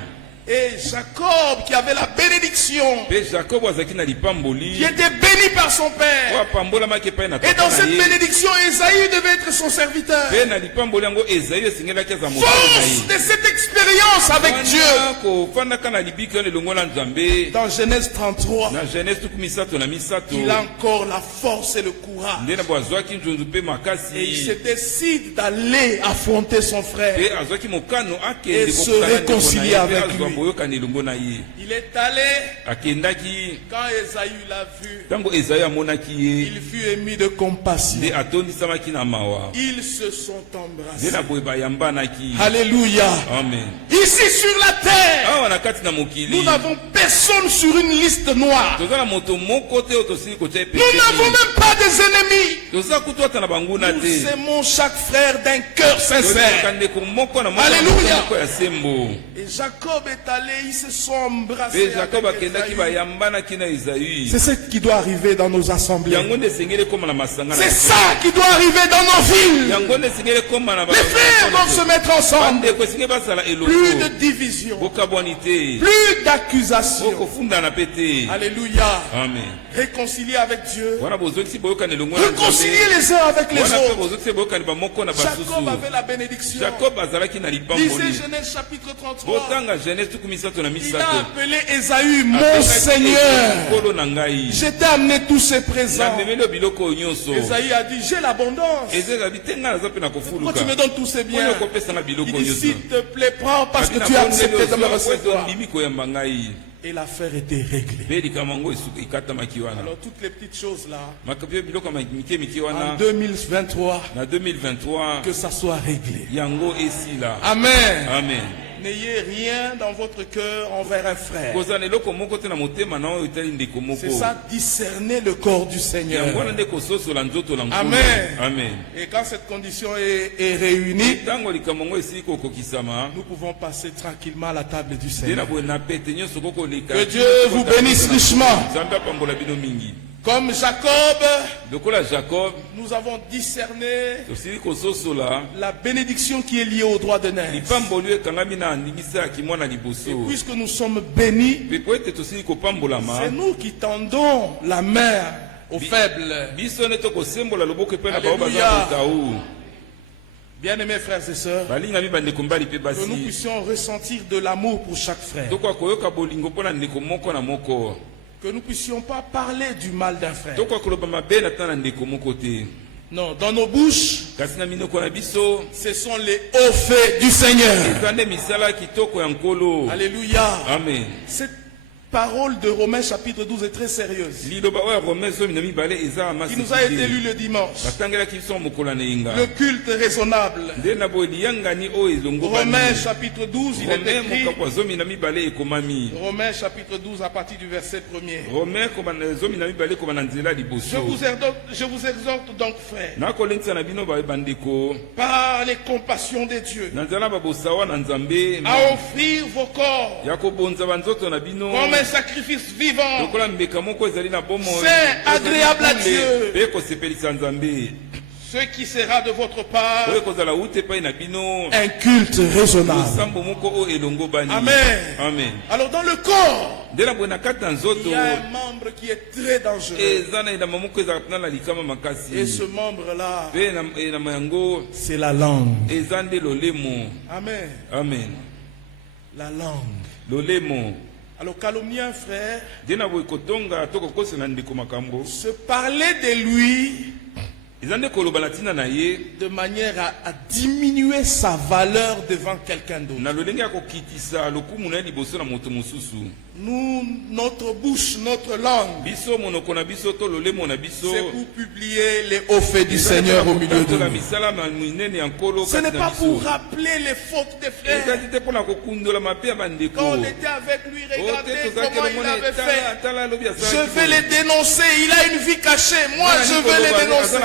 Et Jacob, qui avait la bénédiction, mpe jacob azalaki na qui lipamboli était béni par son oyo père. apambolamaki epai na Et dans papa na cette ye bénédiction, Esaü devait être son serviteur. mpe na lipamboli yango ezayi esengelaki aza mosali na Force ye de cette expérience avec Dieu. wana kofandaka na libiki wana elongo na nzambe Dans Genèse 33, na genèse tuku misato na misato il a encore la force et le courage. nde na bo azwaki nzonzu mpe Et il makasi se décide d'aller affronter son frère. mpe azwaki mokano Et akende se kokutana ndeko na réconcilier ye mpe avec azwa lui. boyokani elongo na ye Il est allé, akendaki quand Esaü l'a vu, ntango ezayi amonaki ye il fut ému de compassion. nde atondisamaki na mawa Ils se sont nde embrassés. na boye bayambanaki Alléluia. amen Ici sur la terre, awa na kati na mokili nous n'avons personne sur une liste noire. toza na moto moko te oyo tosili kotia Nous n'avons epekeni même pas des ennemis. toza kutu ata na banguna Nous te aimons chaque frère d'un cœur tozaka sincère. ndeko moko na moko Alléluia. moko ya sembo Et Jacob est allé, ils se sont embrassés. mpe jacob avec akendaki Esaü. bayambanaki na ezayi C'est ce qui doit arriver dans nos assemblées. yango nde esengeli ekóma na masanga na C'est ça qui doit arriver dans nos villes. yango nde esengeli ekóma na Les frères doivent se mettre ensemble. bandeko esengeli basala Plus de elongo division, bokabwani te plus d'accusation. bokofundana mpe te Alléluia. amen Réconcilier avec Dieu. wana bozokisi boyokani elongo na Réconcilier les uns avec les wana mpe autres. bozokisi boyokani bamoko na Jacob basusu avait la bénédiction. jacob azalaki na Lisez lipamboli Genèse chapitre 33. botanga genèse tuku misato na Il a misato appelé Esaü mon Seigneur. nkolo na ngai Je t'ai amené tous ces présents. namemeli yo biloko oyo nyonso Esaü a dit, j'ai l'abondance. eza ezali te ngai naza mpe na Pourquoi kofuluka tu me donnes tous ces biens? oyo okopesanga biloko Il oyo dit, nyonso s'il te plaît, prends parce que tu as accepté de me recevoir. ndimi koyamba ngai Et l'affaire était réglée. mpe likambo yango ekatamaki wana Alors toutes les petites choses là, makapi biloko mike mike en wana 2023, na 2023 que ça soit réglé. yango esila Amen. amen N'ayez rien dans votre cœur envers un frère. kozala na eloko moko te na motema na oyo etali ndeko moko C'est ça, discerner le corps du Seigneur. yango wana nde kososola nzoto na nkolo Amen. amen Et quand cette condition est réunie, ntango likambo yango esili kokokisama nous pouvons passer tranquillement à la table du nde na Seigneur. boye na pete nyonso kokoleka Que Dieu vous bénisse richement. nzambe apambola bino mingi Comme Jacob, lokola jacob nous avons discerné tosili kososola la bénédiction qui est liée au droit de naissance. lipamboli oyo ekangami na andimisaki mwana liboso Puisque nous sommes bénis, mpe po ete tosili kopambolama c'est nous qui tendons la main aux faibles. biso nde tokosembola loboko epai na bao Alléluia. baza kotau Bien-aimés frères et sœurs, balingami bandeko mbali mpe que nous basi puissions ressentir de l'amour pour chaque frère. tokoka koyoka bolingo mpo na ndeko moko na moko Que nous ne puissions pas parler du mal d'un frère. tokoka koloba mabe na ta na ndeko moko te Non, dans nos bouches, kasi na minoko na biso ce sont les hauts faits du Seigneur. eza nde misala kitoko ya nkolo Alléluia. amen Cette parole de Romains chapitre 12 est très sérieuse. liloba oyo ya romain zomi na mibale eza ya Qui nous a été lu masiki le dimanche. batangelaki biso mokolo na yenga Le culte raisonnable. nde na boye liyangani oyo elongobani Romains chapitre 12, il est romain écrit. mokapo ya zomi na mibale ekomami Romains chapitre 12 à partir du verset 1er. romain zomi na mibale ekoma na nzela Je liboso vous exhorte donc, frères, nakolendisa na bino bandeko par les compassions de Dieu, na nzela babosawa na nzambe à offrir vos corps ya kobonza banzoto na bino comme un sacrifice vivant, lokola mbeka moko ezali na bomo saint, agréable à Dieu, mpe kosepelisa nzambe ce qui sera de votre part oyo ekozala uta epai na bino un culte raisonnable. losambo moko oyo elongobani Amen. amen Alors dans le corps, nde na boye na kati na il nzoto y a un membre qui est très dangereux. eza na elamba moko ezalaka mpena na likama Et makasi ce membre-là, mpe elamba yango c'est la langue. eza nde lolemo Amen. amen La langue. Lolemo. Alors calomnier un frère, se parler de lui de manière à diminuer sa valeur devant quelqu'un d'autre. Nous, notre bouche, notre langue, c'est pour publier les hauts faits du Seigneur au milieu de nous. Ce n'est pas pour rappeler les fautes des frères. Quand on était avec lui, regardez comment il avait fait. Je vais les dénoncer. Il a une vie cachée. Moi, je vais les dénoncer.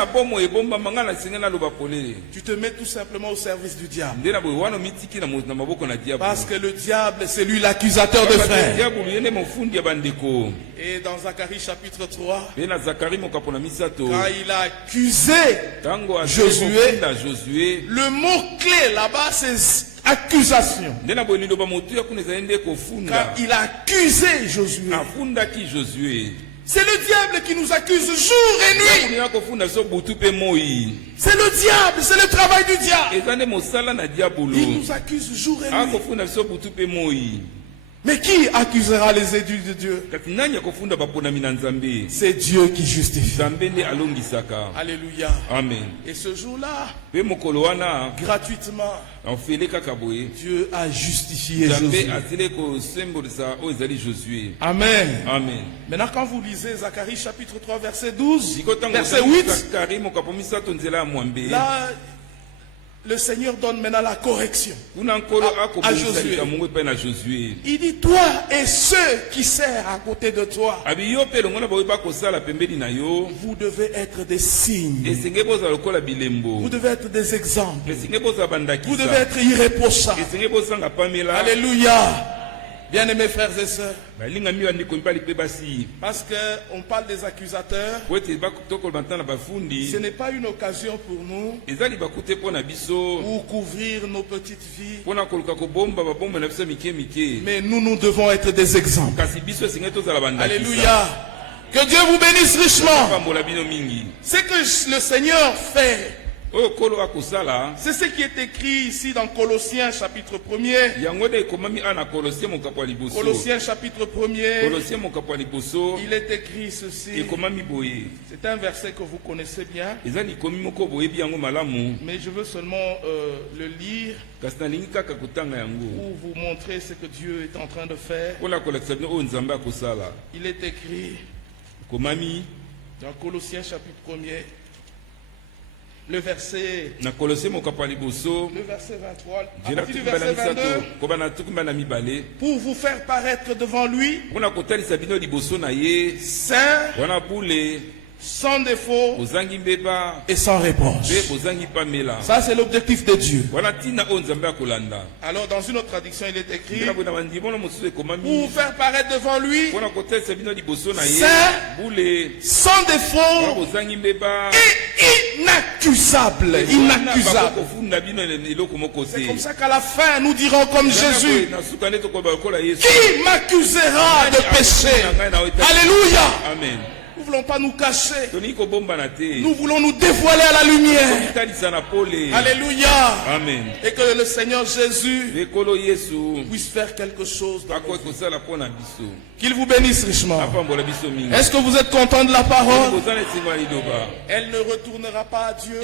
Tu te mets tout simplement au service du diable. Parce que le diable, c'est lui l'accusateur de frères. Et dans Zacharie chapitre 3, quand il a accusé Josué, le mot-clé là-bas, c'est accusation. Quand il a accusé Josué, c'est le diable qui nous accuse jour et nuit. C'est le diable, c'est le travail du diable. Il nous accuse jour et nuit. Mais qui accusera les élus de Dieu? C'est Dieu qui justifie. Alléluia. Amen. Et ce jour-là, gratuitement, Dieu a justifié Josué. Amen. Amen. Maintenant, quand vous lisez Zacharie chapitre 3, verset 12, verset 8, là, le Seigneur donne maintenant la correction à Josué. Il dit, toi et ceux qui servent à côté de toi, vous devez être des signes. Vous devez être des exemples. Vous devez être irréprochables. Alléluia. Bien-aimés frères et sœurs, parce qu'on parle des accusateurs, ce n'est pas une occasion pour nous pour couvrir nos petites vies, mais nous devons être des exemples. Alléluia. Que Dieu vous bénisse richement. Ce que le Seigneur fait, c'est ce qui est écrit ici dans Colossiens chapitre 1er. Colossiens chapitre 1er. Il est écrit ceci. C'est un verset que vous connaissez bien. Mais je veux seulement le lire pour vous montrer ce que Dieu est en train de faire. Il est écrit dans Colossiens chapitre 1er. Le verset 23, à partir du verset 22, pour vous faire paraître devant lui, saint, sans défaut et sans reproche. Ça, c'est l'objectif de Dieu. Alors, dans une autre traduction, il est écrit pour vous faire paraître devant lui, saint, sans défaut et inaccusable. Inaccusable. C'est comme ça qu'à la fin, nous dirons comme Jésus, qui m'accusera de péché? Alléluia. Amen. Nous ne voulons pas nous cacher. Nous voulons nous dévoiler à la lumière. Alléluia. Amen. Et que le Seigneur Jésus puisse faire quelque chose dans notre vie. Qu'il vous bénisse richement. Est-ce que vous êtes content de la parole? Elle ne retournera pas à Dieu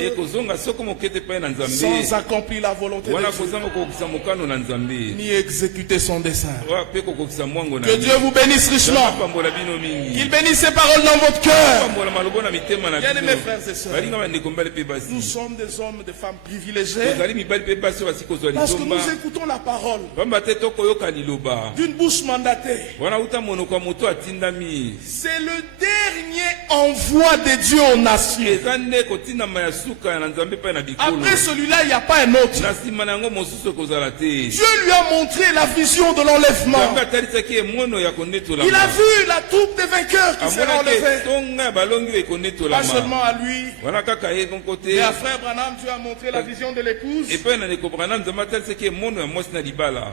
sans accomplir la volonté de Dieu, ni exécuter son dessein. Que Dieu vous bénisse richement. Qu'il bénisse ses paroles dans votre cœur. Bien-aimés frères et sœurs, nous sommes des hommes et des femmes privilégiés parce que nous écoutons la parole d'une bouche mandatée. C'est le dernier envoi de Dieu aux nations. Après celui-là, il n'y a pas un autre. Dieu lui a montré la vision de l'enlèvement. Il a vu la troupe des vainqueurs qui sera enlevée. Pas seulement à lui, mais à frère Branham, Dieu a montré la vision de l'épouse.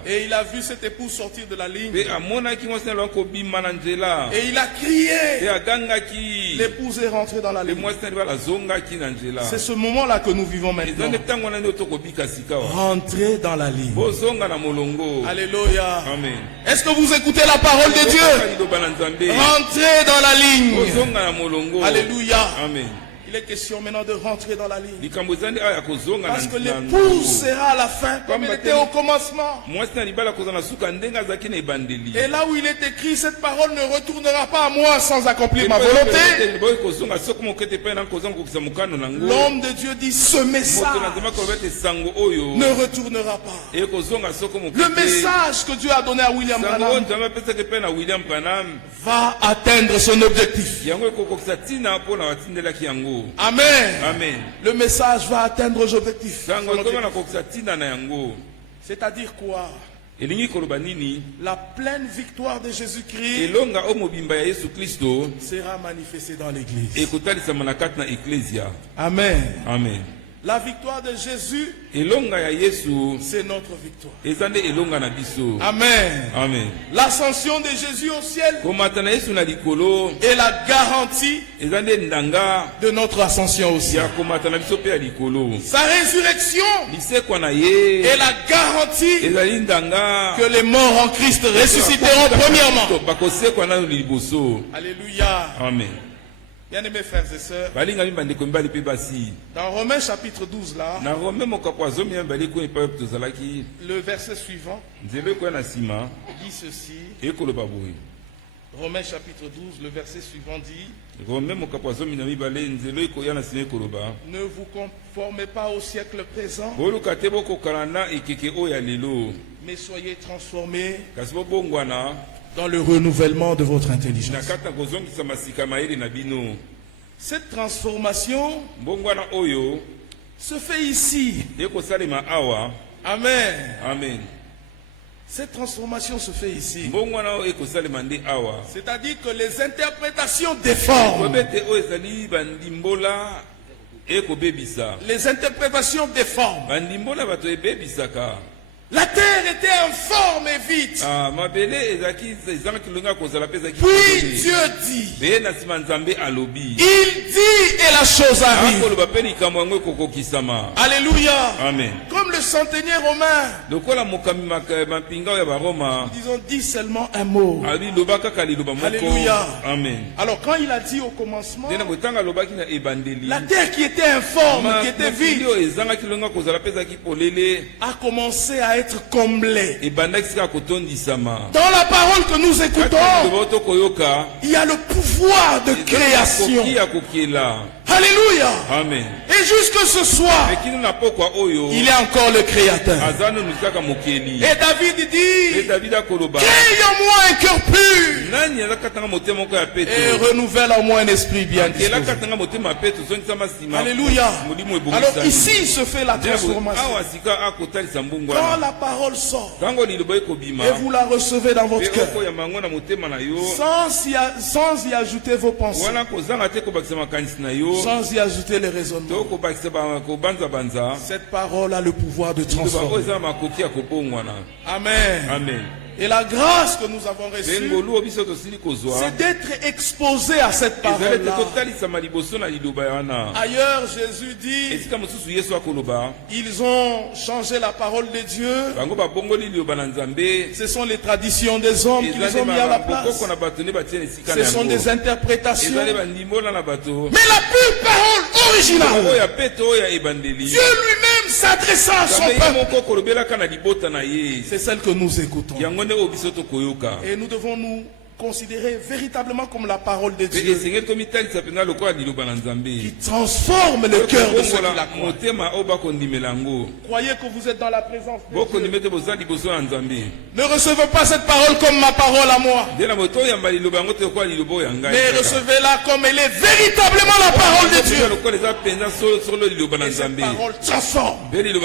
Et il a vu cette épouse sortir de la ligne. Et il a crié. L'épouse est rentrée dans la ligne. C'est ce moment-là que nous vivons maintenant. Rentrez dans la ligne. Alléluia. Amen. Est-ce que vous écoutez la parole de Dieu? Rentrez dans la ligne. Alléluia. Amen. Il est question maintenant de rentrer dans la ligne. Parce que l'épouse sera à la fin comme il était au commencement. Et là où il est écrit, cette parole ne retournera pas à moi sans accomplir ma volonté. L'homme de Dieu dit, ce message ne retournera pas. Le message que Dieu a donné à William Branham va atteindre son objectif. Amen. Amen. Le message va atteindre son objectif. C'est-à-dire quoi? La pleine victoire de Jésus-Christ sera manifestée dans l'église. Amen. Amen. La victoire de Jésus, c'est notre victoire. Amen. Amen. L'ascension de Jésus au ciel est la garantie de notre ascension au ciel. Sa résurrection est la garantie que les morts en Christ ressusciteront premièrement. Alléluia. Amen. Bien-aimés frères et sœurs, dans Romains chapitre 12 là, le verset suivant dit ceci. Romains chapitre 12, le verset suivant dit, ne vous conformez pas au siècle présent, mais soyez transformés dans le renouvellement de votre intelligence. Cette transformation se fait ici. Amen. Amen. Cette transformation se fait ici. C'est-à-dire que les interprétations déforment. Les interprétations déforment. La terre était informe et vide. Puis Dieu dit. Il dit et la chose arrive. Alléluia. Amen. Comme le centenier romain. Nous disons, dis seulement un mot. Alléluia. Amen. Alors quand il a dit au commencement, la terre qui était informe, qui était vide, a commencé à être comblé. Dans la parole que nous écoutons, il y a le pouvoir de création. Alléluia. Amen. Et jusque ce soir, il est encore le créateur. Et David dit, crée en moi un cœur pur et renouvelle en moi un esprit bien disposé. Alléluia. Alors ici se fait la transformation. Quand la parole sort et vous la recevez dans votre cœur, sans y ajouter vos pensées, sans y ajouter les raisonnements, cette parole a le pouvoir de transformer. Amen. Amen. Et la grâce que nous avons reçue, c'est d'être exposé à cette parole-là. Ailleurs, Jésus dit, ils ont changé la parole de Dieu. Ce sont les traditions des hommes qui les ont mis à la place. Ce sont des interprétations. Mais la pure parole originale, Dieu lui-même s'adressant à son peuple, c'est celle que nous écoutons. Et nous devons nous considérer véritablement comme la parole de Dieu qui transforme le cœur de ceux qui la croient. Croyez que vous êtes dans la présence de Dieu. Ne recevez pas cette parole comme ma parole à moi, mais recevez-la comme elle est véritablement la parole de Dieu. Et cette parole transforme. Elle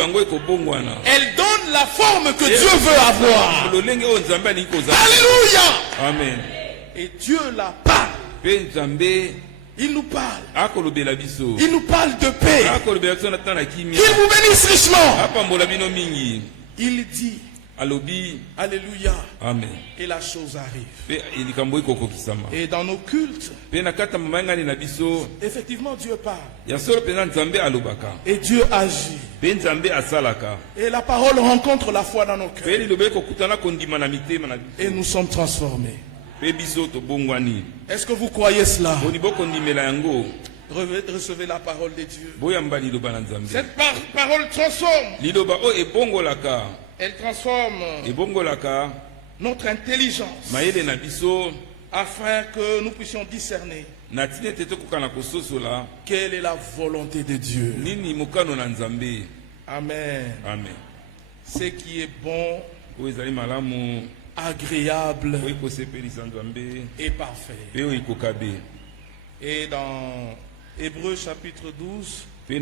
donne la forme que Dieu veut avoir. Alléluia. Amen. Et Dieu la parle. Il nous parle. Il nous parle de paix. Qu'il vous bénisse richement. Il dit. Alléluia. Amen. Et la chose arrive. Et dans nos cultes, effectivement, Dieu parle. Et Dieu agit. Et la parole rencontre la foi dans nos cœurs. Et nous sommes transformés. Est-ce que vous croyez cela? Recevez la parole de Dieu. Cette parole transforme. Elle transforme notre intelligence afin que nous puissions discerner quelle est la volonté de Dieu. Amen. Amen. Ce qui est bon, agréable et parfait. Et dans Hébreux chapitre 12, ce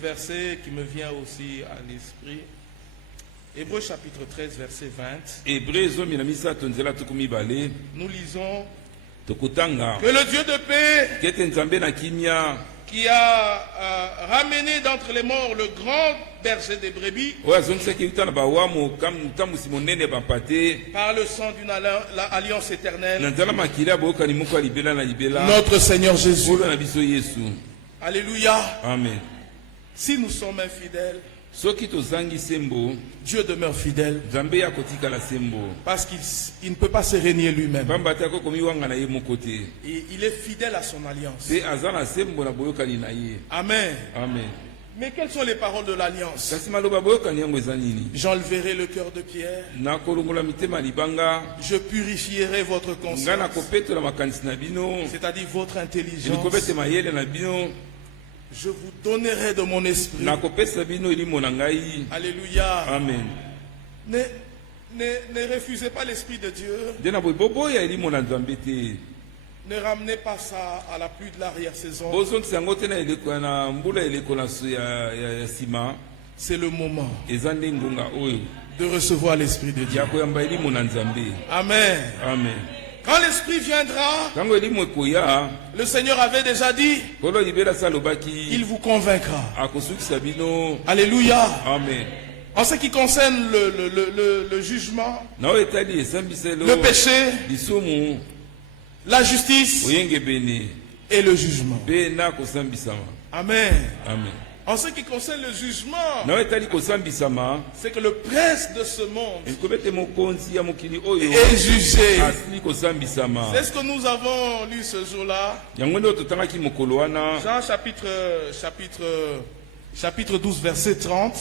verset qui me vient aussi à l'esprit, Hébreux chapitre 13, verset 20, nous lisons que le Dieu de paix, qui a ramené d'entre les morts le grand berger des brebis par le sang d'une alliance éternelle, notre Seigneur Jésus. Alléluia. Amen. Si nous sommes infidèles, Dieu demeure fidèle parce qu'il ne peut pas se régner lui-même. Et il est fidèle à son alliance. Amen. Amen. Mais quelles sont les paroles de l'alliance? J'enlèverai le cœur de pierre. Je purifierai votre conscience, c'est-à-dire votre intelligence. Je vous donnerai de mon esprit. Alléluia. Amen. Ne refusez pas l'esprit de Dieu. Ne ramenez pas ça à la pluie de l'arrière-saison. C'est le moment de recevoir l'esprit de Dieu. Amen. Amen. Quand l'esprit viendra, le Seigneur avait déjà dit, il vous convaincra. Alléluia. Amen. En ce qui concerne le jugement, le péché, la justice et le jugement. Amen. Amen. En ce qui concerne le jugement, c'est que le prince de ce monde est jugé. C'est ce que nous avons lu ce jour-là. Jean chapitre 12, verset 30.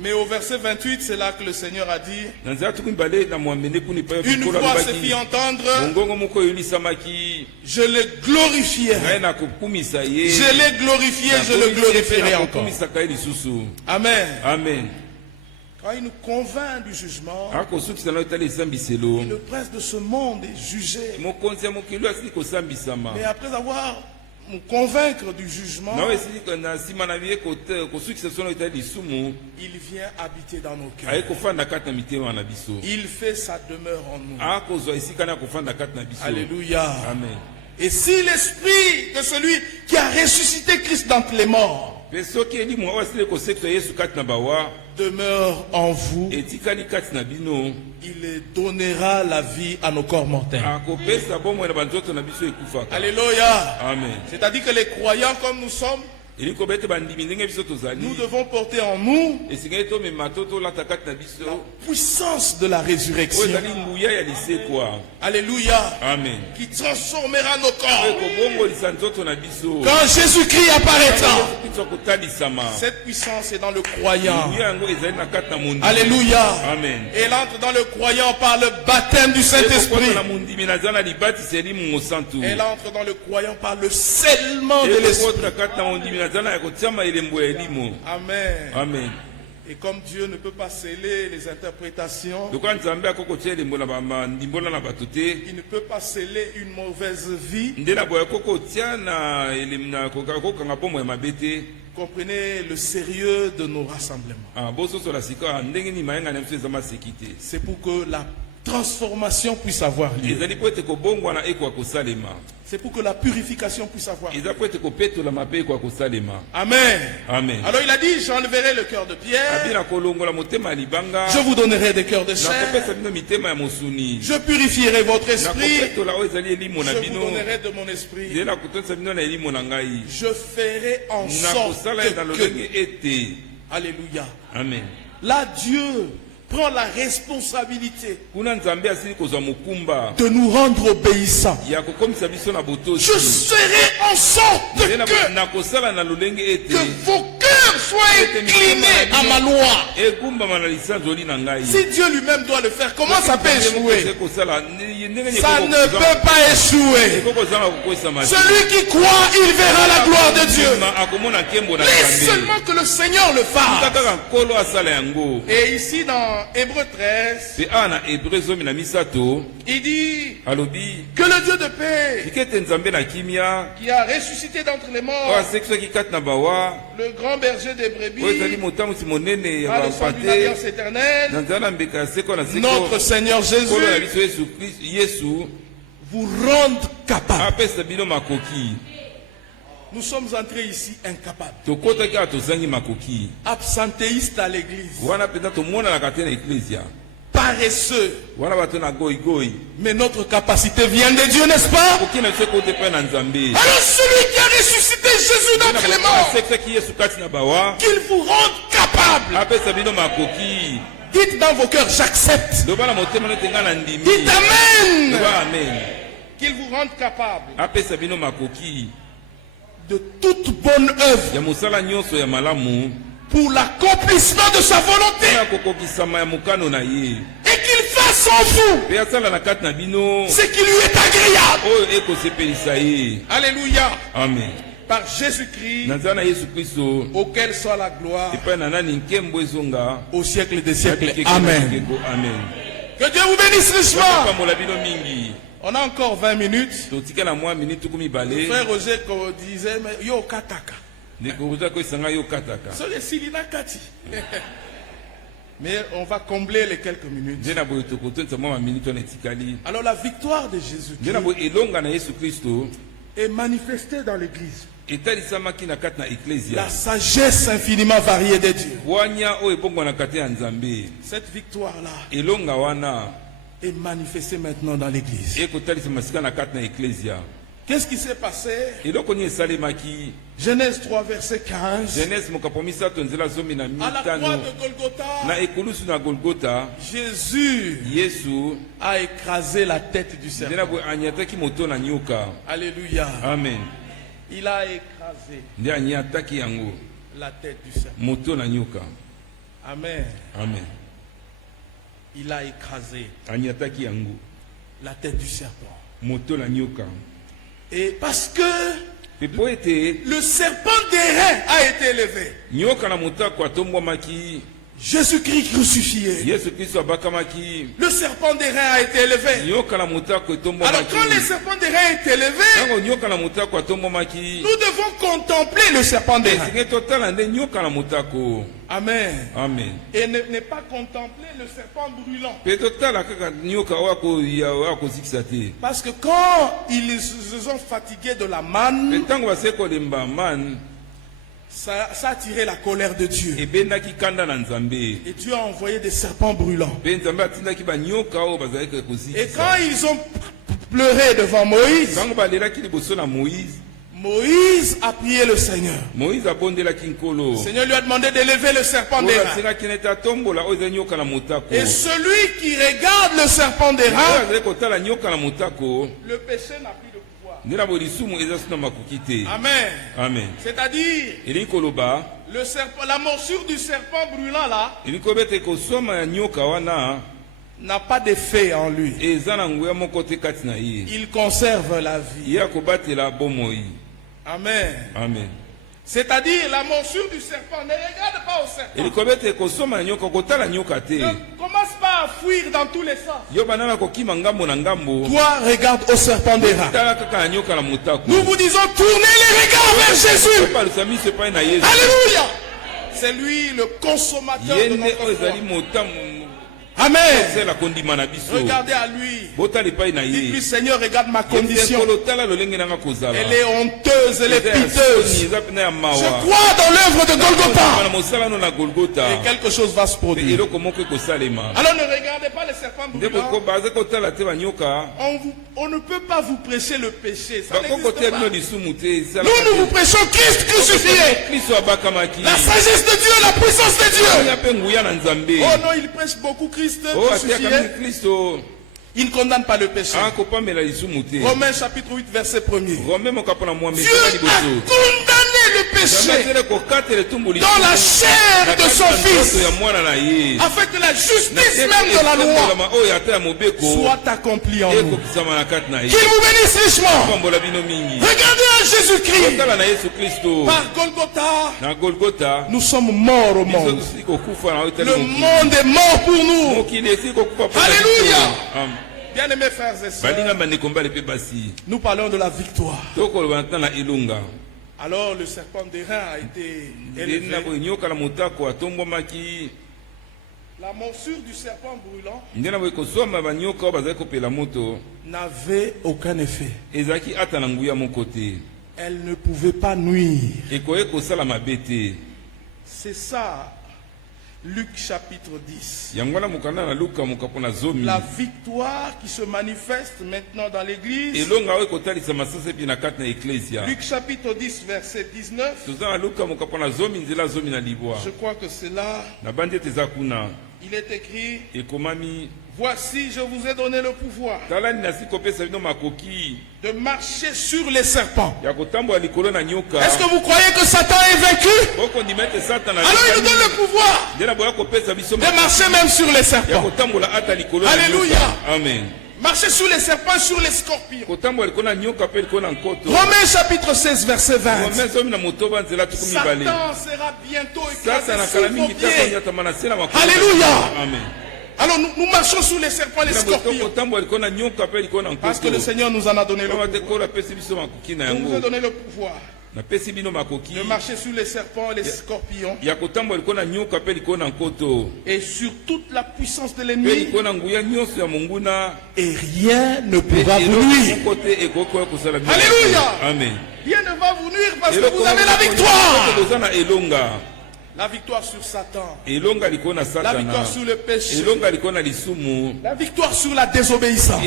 Mais au verset 28, c'est là que le Seigneur a dit, une voix se fit entendre, je l'ai glorifié. Je l'ai glorifié, je le glorifierai encore. Amen. Amen. Quand il nous convainc du jugement, le prince de ce monde est jugé. Mais après avoir nous convaincre du jugement, il vient habiter dans nos cœurs. Il fait sa demeure en nous. Alléluia. Amen. Et si l'esprit de celui qui a ressuscité Christ d'entre les morts demeure en vous, il donnera la vie à nos corps mortels. Alléluia. Amen. C'est-à-dire que les croyants comme nous sommes, nous devons porter en nous la puissance de la résurrection. Alléluia. Amen. Qui transformera nos corps. Quand Jésus-Christ apparaîtra, cette puissance est dans le croyant. Alléluia. Amen. Elle entre dans le croyant par le baptême du Saint-Esprit. Elle entre dans le croyant par le scellement de l'Esprit. Amen. Amen. Et comme Dieu ne peut pas sceller les interprétations, il ne peut pas sceller une mauvaise vie. Comprenez le sérieux de nos rassemblements. C'est pour que la transformation puisse avoir lieu. C'est pour que la purification puisse avoir lieu. Amen. Amen. Alors il a dit, j'enlèverai le cœur de pierre. Je vous donnerai des cœurs de chair. Je purifierai votre esprit. Je vous donnerai de mon esprit. Je ferai en sorte que... Alléluia. Amen. Là, Dieu prend la responsabilité de nous rendre obéissants. Je ferai en sorte que vos cœurs soient inclinés à ma loi. Si Dieu lui-même doit le faire, comment ça peut échouer? Ça ne peut pas échouer. Celui qui croit, il verra la gloire de Dieu. Laisse seulement que le Seigneur le fasse. Et ici dans Hébreux 13, il dit que le Dieu de paix, qui a ressuscité d'entre les morts le grand berger des brebis, par le sang d'une alliance éternelle, notre Seigneur Jésus, vous rende capable. Nous sommes entrés ici incapables, absentéistes à l'église, paresseux. Mais notre capacité vient de Dieu, n'est-ce pas? Alors celui qui a ressuscité Jésus d'entre les morts, qu'il vous rende capable. Dites dans vos cœurs, j'accepte. Dites Amen. Qu'il vous rende capable de toute bonne œuvre pour l'accomplissement de sa volonté, et qu'il fasse en vous ce qui lui est agréable. Alléluia. Amen. Par Jésus-Christ, auquel soit la gloire au siècle des siècles. Amen. Que Dieu vous bénisse richement. On a encore 20 minutes. Le frère Roger disait, mais yo kataka. Mais on va combler les quelques minutes. Alors la victoire de Jésus-Christ est manifestée dans l'église. La sagesse infiniment variée de Dieu. Cette victoire-là est manifestée maintenant dans l'église. Qu'est-ce qui s'est passé? Genèse 3, verset 15. À la croix de Golgotha, Jésus a écrasé la tête du serpent. Alléluia. Amen. Il a écrasé la tête du serpent. Amen. Amen. Il a écrasé la tête du serpent. Et parce que le serpent d'airain a été élevé, Jésus-Christ crucifié, le serpent d'airain a été élevé. Alors quand le serpent d'airain est élevé, nous devons contempler le serpent d'airain. Amen. Amen. Et ne pas contempler le serpent brûlant. Parce que quand ils se sont fatigués de la manne, ça a attiré la colère de Dieu. Et Dieu a envoyé des serpents brûlants. Et quand ils ont pleuré devant Moïse, Moïse a prié le Seigneur. Le Seigneur lui a demandé d'élever le serpent d'airain. Et celui qui regarde le serpent d'airain, le péché n'a plus de pouvoir. Amen. Amen. C'est-à-dire, le serpent, la morsure du serpent brûlant là n'a pas d'effet en lui. Il conserve la vie. Amen. Amen. C'est-à-dire la morsure du serpent. Ne regarde pas au serpent. Ne commence pas à fuir dans tous les sens. Toi, regarde au serpent d'airain. Nous vous disons, tournez les regards vers Jésus. Alléluia. C'est lui le consommateur de notre foi. Amen. Regardez à lui. Dites-lui, Seigneur, regarde ma condition. Elle est honteuse, elle est piteuse. Je crois dans l'œuvre de Golgotha. Et quelque chose va se produire. Alors ne regardez pas les serpents brûlants. On ne peut pas vous prêcher le péché. Ça n'existe pas. Nous vous prêchons Christ crucifié. La sagesse de Dieu, la puissance de Dieu. Oh non, il prêche beaucoup Christ crucifié. Il ne condamne pas le péché. Romains chapitre 8 verset 1er. Dieu a condamné le péché dans la chair de son Fils, afin que la justice même de la loi soit accomplie en nous. Qu'il vous bénisse richement. Regardez à Jésus-Christ. Par Golgotha, nous sommes morts au monde. Le monde est mort pour nous. Alléluia. Bien-aimés frères et sœurs, nous parlons de la victoire. Alors le serpent d'airain a été élevé. La morsure du serpent brûlant n'avait aucun effet. Elle ne pouvait pas nuire. C'est ça. Luc chapitre 10. La victoire qui se manifeste maintenant dans l'église. Luc chapitre 10 verset 19. Je crois que c'est là. Il est écrit: voici, je vous ai donné le pouvoir de marcher sur les serpents. Est-ce que vous croyez que Satan est vaincu? Alors il nous donne le pouvoir de marcher même sur les serpents. Alléluia. Amen. Marcher sur les serpents, sur les scorpions. Romains chapitre 16 verset 20. Satan sera bientôt écrasé sous vos pieds. Alléluia. Amen. Alors nous marchons sur les serpents et les scorpions. Parce que le Seigneur nous en a donné le pouvoir. Il nous a donné le pouvoir de marcher sur les serpents et les scorpions. Et sur toute la puissance de l'ennemi. Et rien ne pourra vous nuire. Alléluia. Amen. Rien ne va vous nuire parce que vous avez la victoire. La victoire sur Satan. La victoire sur le péché. La victoire sur la désobéissance.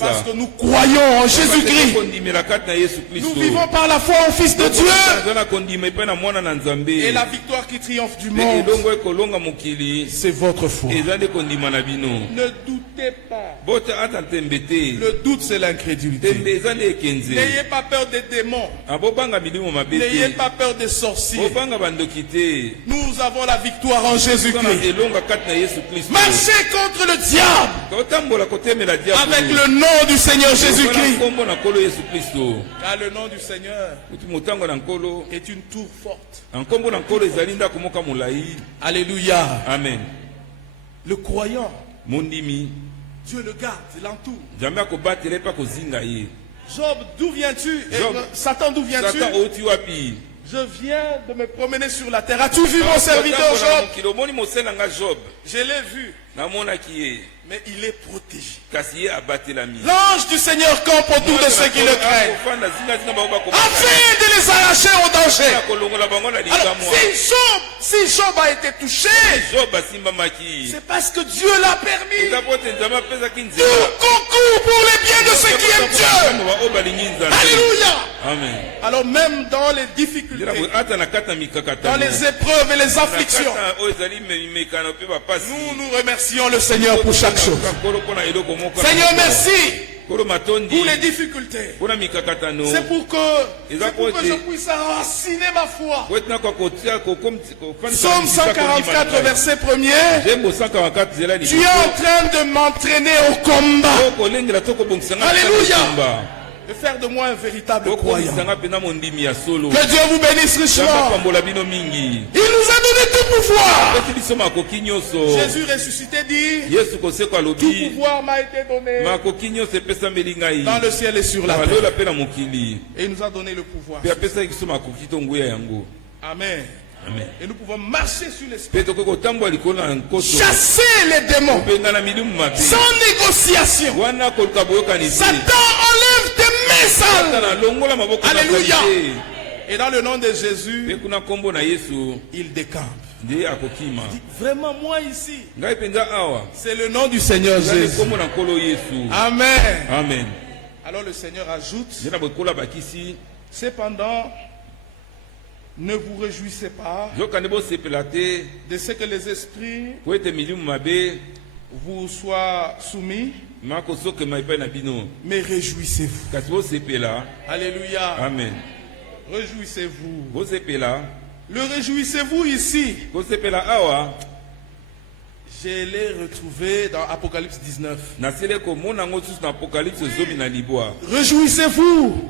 Parce que nous croyons en Jésus-Christ. Nous vivons par la foi au Fils de Dieu. Et la victoire qui triomphe du monde, c'est votre foi. Ne doutez pas. Le doute, c'est l'incrédulité. N'ayez pas peur des démons. N'ayez pas peur des sorciers. Nous avons la victoire en Jésus-Christ. Marchez contre le diable avec le nom du Seigneur Jésus-Christ. Car le nom du Seigneur est une tour forte. Alléluia. Amen. Le croyant, Dieu le garde, il l'entoure. Job, d'où viens-tu? Satan, d'où viens-tu? Je viens de me promener sur la terre. As-tu vu mon serviteur Job? Je l'ai vu. Mais il est protégé. L'ange du Seigneur campe autour de ceux qui le craignent, afin de les arracher au danger. Alors, si Job a été touché, c'est parce que Dieu l'a permis. Tout concourt pour les biens de ceux qui aiment Dieu. Alléluia. Amen. Alors même dans les difficultés, dans les épreuves et les afflictions, nous remercions le Seigneur pour chaque chose. Seigneur, merci pour les difficultés. C'est pour que je puisse enraciner ma foi. Psaume 144 verset 1er. Tu es en train de m'entraîner au combat. Alléluia. De faire de moi un véritable croyant. Que Dieu vous bénisse richement. Il nous a donné tout pouvoir. Jésus ressuscité dit: tout pouvoir m'a été donné dans le ciel et sur la terre. Et il nous a donné le pouvoir. Amen. Amen. Et nous pouvons marcher sur l'esprit. Chasser les démons. Sans négociation. Satan enlève tes mains sales. Alléluia. Et dans le nom de Jésus, il décampe. Il dit, vraiment moi ici, c'est le nom du Seigneur Jésus. Amen. Amen. Alors le Seigneur ajoute, cependant, ne vous réjouissez pas de ce que les esprits vous soient soumis, mais réjouissez-vous. Alléluia. Amen. Réjouissez-vous. Le réjouissez-vous ici, je l'ai retrouvé dans Apocalypse 19. Réjouissez-vous,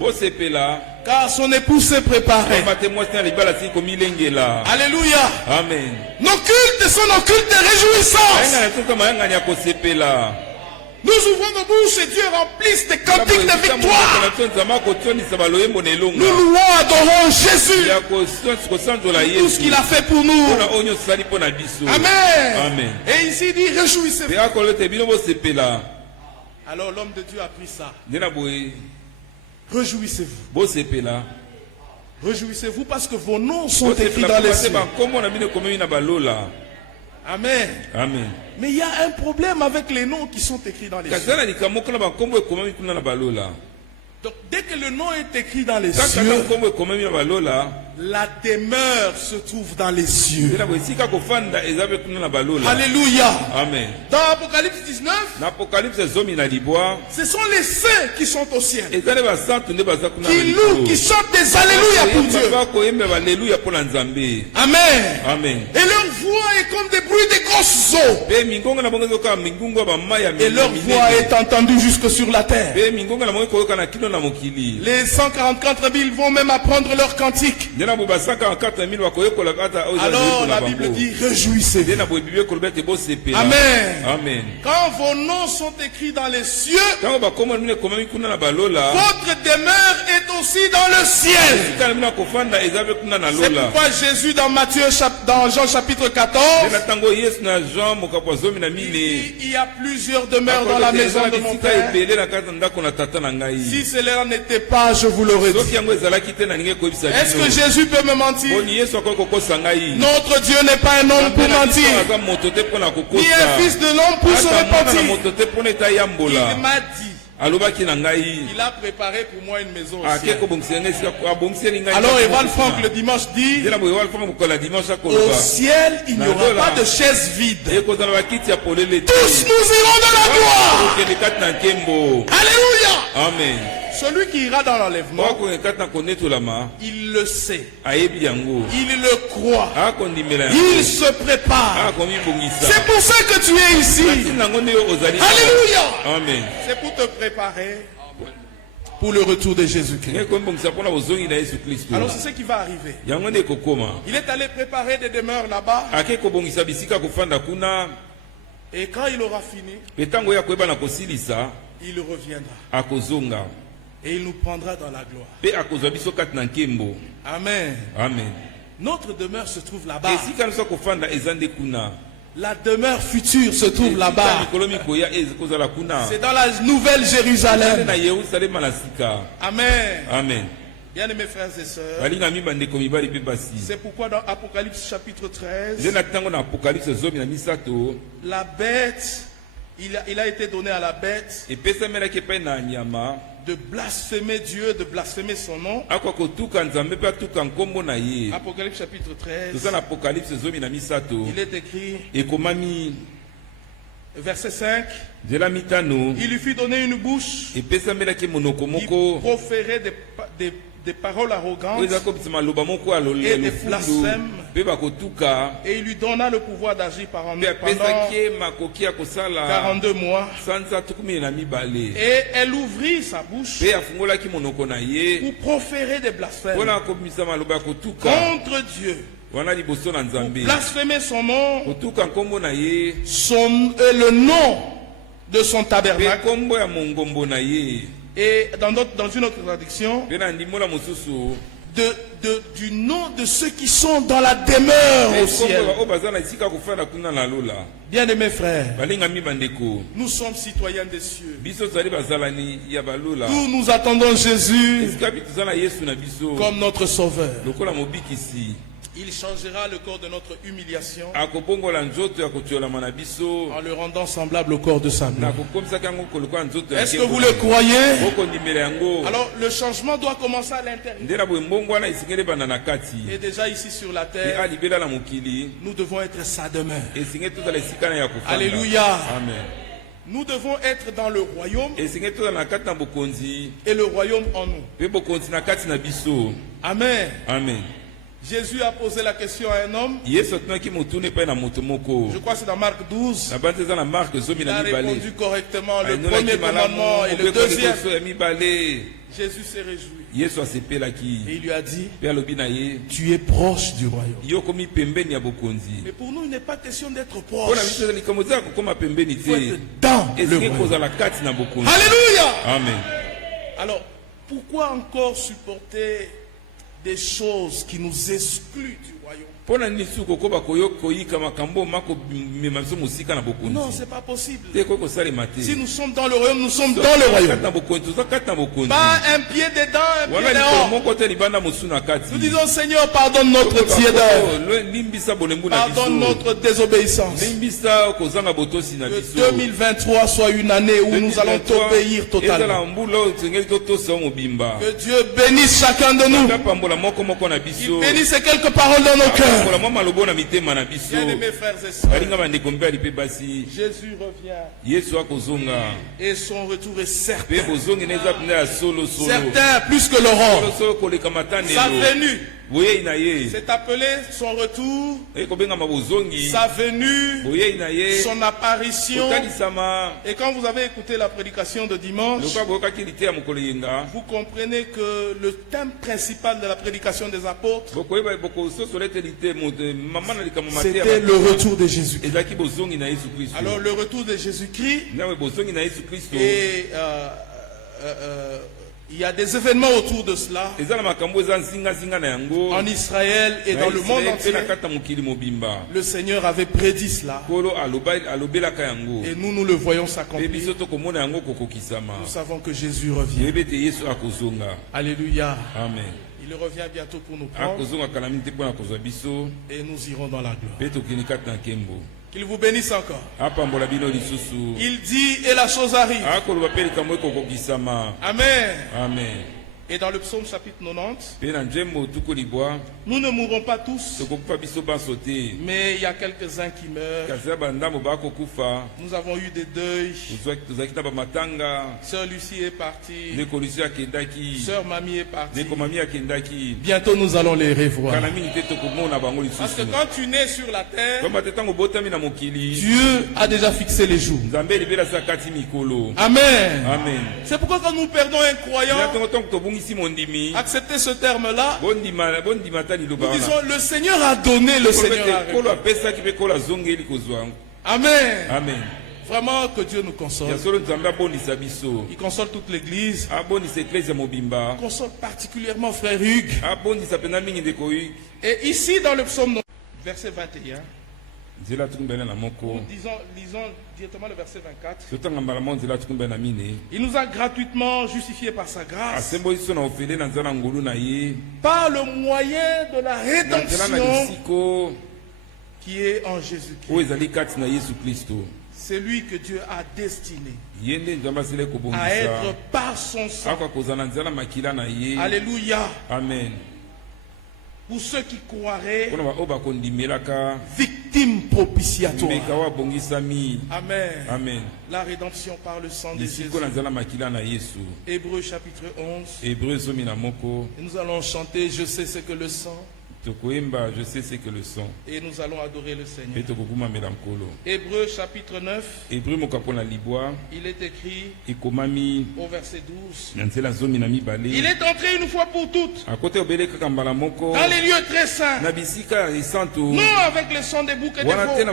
car son épouse s'est préparée. Alléluia. Amen. Nos cultes sont nos cultes de réjouissance. Nous ouvrons nos bouches et Dieu remplisse des cantiques de victoire. Nous louons, adorons Jésus. Tout ce qu'il a fait pour nous. Amen. Amen. Et ici il dit réjouissez-vous. Alors l'homme de Dieu a pris ça. Réjouissez-vous. Réjouissez-vous parce que vos noms sont écrits dans les cieux. Amen. Amen. Mais il y a un problème avec les noms qui sont écrits dans les cieux. Donc dès que le nom est écrit dans les cieux, la demeure se trouve dans les cieux. Alléluia. Amen. Dans Apocalypse 19, ce sont les saints qui sont au ciel, qui louent, qui chantent des alléluia pour Dieu. Amen. Amen. Et leur voix est comme des bruits des grosses eaux. Et leur voix est entendue jusque sur la terre. Les 144 000 vont même apprendre leur cantique. Alors la Bible dit réjouissez-vous. Amen. Amen. Quand vos noms sont écrits dans les cieux, votre demeure est aussi dans le ciel. C'est pourquoi Jésus dans dans Jean chapitre 14, il y a plusieurs demeures dans la maison de mon Père. Si cela n'était pas, je vous l'aurais dit. Est-ce que Jésus peut me mentir? Notre Dieu n'est pas un homme pour mentir, ni un fils de l'homme pour se repentir. Il m'a dit, il a préparé pour moi une maison au ciel. Alors Evan Frank le dimanche dit, au ciel il n'y aura pas de chaise vide. Tous nous irons de la gloire. Alléluia. Amen. Celui qui ira dans l'enlèvement, il le sait, il le croit, il se prépare. C'est pour ça que tu es ici. Alléluia. Amen. C'est pour te préparer pour le retour de Jésus-Christ. Alors c'est ce qui va arriver. Il est allé préparer des demeures là-bas. Et quand il aura fini, il reviendra. Et il nous prendra dans la gloire. Amen. Amen. Notre demeure se trouve là-bas. La demeure future se trouve là-bas. C'est dans la nouvelle Jérusalem. Amen. Amen. Bien aimés frères et sœurs, c'est pourquoi dans Apocalypse chapitre 13, la bête, il a été donné à la bête de blasphémer Dieu, de blasphémer son nom. Apocalypse chapitre 13, il est écrit, verset 5, il lui fit donner une bouche qui proférait des paroles arrogantes et des blasphèmes, et il lui donna le pouvoir d'agir pendant 42 mois. Et elle ouvrit sa bouche pour proférer des blasphèmes contre Dieu, pour blasphémer son nom, le nom de son tabernacle. Et dans une autre traduction, du nom de ceux qui sont dans la demeure au ciel. Bien-aimés frères, nous sommes citoyens des cieux. Nous attendons Jésus comme notre sauveur. Il changera le corps de notre humiliation en le rendant semblable au corps de sa gloire. Est-ce que vous le croyez? Alors le changement doit commencer à l'intérieur. Et déjà ici sur la terre, nous devons être sa demeure. Alléluia. Amen. Nous devons être dans le royaume et le royaume en nous. Amen. Amen. Jésus a posé la question à un homme. Je crois que c'est dans Marc 12. Il a répondu correctement le premier commandement et le deuxième. Jésus s'est réjoui. Et il lui a dit, tu es proche du royaume. Mais pour nous, il n'est pas question d'être proche. Il faut être dans le royaume. Alléluia. Amen. Alors, pourquoi encore supporter des choses qui nous excluent du royaume? Non, c'est pas possible. Si nous sommes dans le royaume, nous sommes dans le royaume. Pas un pied dedans, un pied dehors. Nous disons, Seigneur, pardonne notre tiédeur. Pardonne notre désobéissance. Que 2023 soit une année où nous allons t'obéir totalement. Que Dieu bénisse chacun de nous. Il bénisse ces quelques paroles dans nos cœurs. Bien-aimés frères et sœurs, Jésus revient et son retour est certain. Certain plus que l'aurore. Sa venue, c'est appelé son retour, sa venue, son apparition. Et quand vous avez écouté la prédication de dimanche, vous comprenez que le thème principal de la prédication des apôtres, c'était le retour de Jésus-Christ. Alors le retour de Jésus-Christ, et il y a des événements autour de cela en Israël et dans le monde entier. Le Seigneur avait prédit cela et nous le voyons s'accomplir. Nous savons que Jésus revient. Alléluia. Amen. Il revient bientôt pour nous prendre et nous irons dans la gloire. Qu'il vous bénisse encore. Il dit et la chose arrive. Amen. Amen. Et dans le psaume chapitre 90, nous ne mourrons pas tous, mais il y a quelques-uns qui meurent. Nous avons eu des deuils. Sœur Lucie est partie. Sœur Mamie est partie. Bientôt nous allons les revoir. Parce que quand tu nais sur la terre, Dieu a déjà fixé les jours. Amen. Amen. C'est pourquoi quand nous perdons un croyant, acceptez ce terme-là. Nous disons le Seigneur a donné, le Seigneur a répondu. Amen. Amen. Vraiment que Dieu nous console. Il console toute l'église. Il console particulièrement frère Hugues. Et ici dans le psaume verset 21, lisons directement le verset 24. Il nous a gratuitement justifiés par sa grâce, par le moyen de la rédemption qui est en Jésus-Christ. C'est lui que Dieu a destiné à être par son sang. Alléluia. Amen. Pour ceux qui croiraient, victime propitiatoire. Amen. Amen. La rédemption par le sang de Jésus. Hébreux chapitre 11. Et nous allons chanter, je sais ce que le sang Je sais ce que le son. Et nous allons adorer le Seigneur. Et Hébreux chapitre 9. Il est écrit au verset 12. Il est entré une fois pour toutes dans les lieux très saints. Non avec le sang des boucs et des veaux,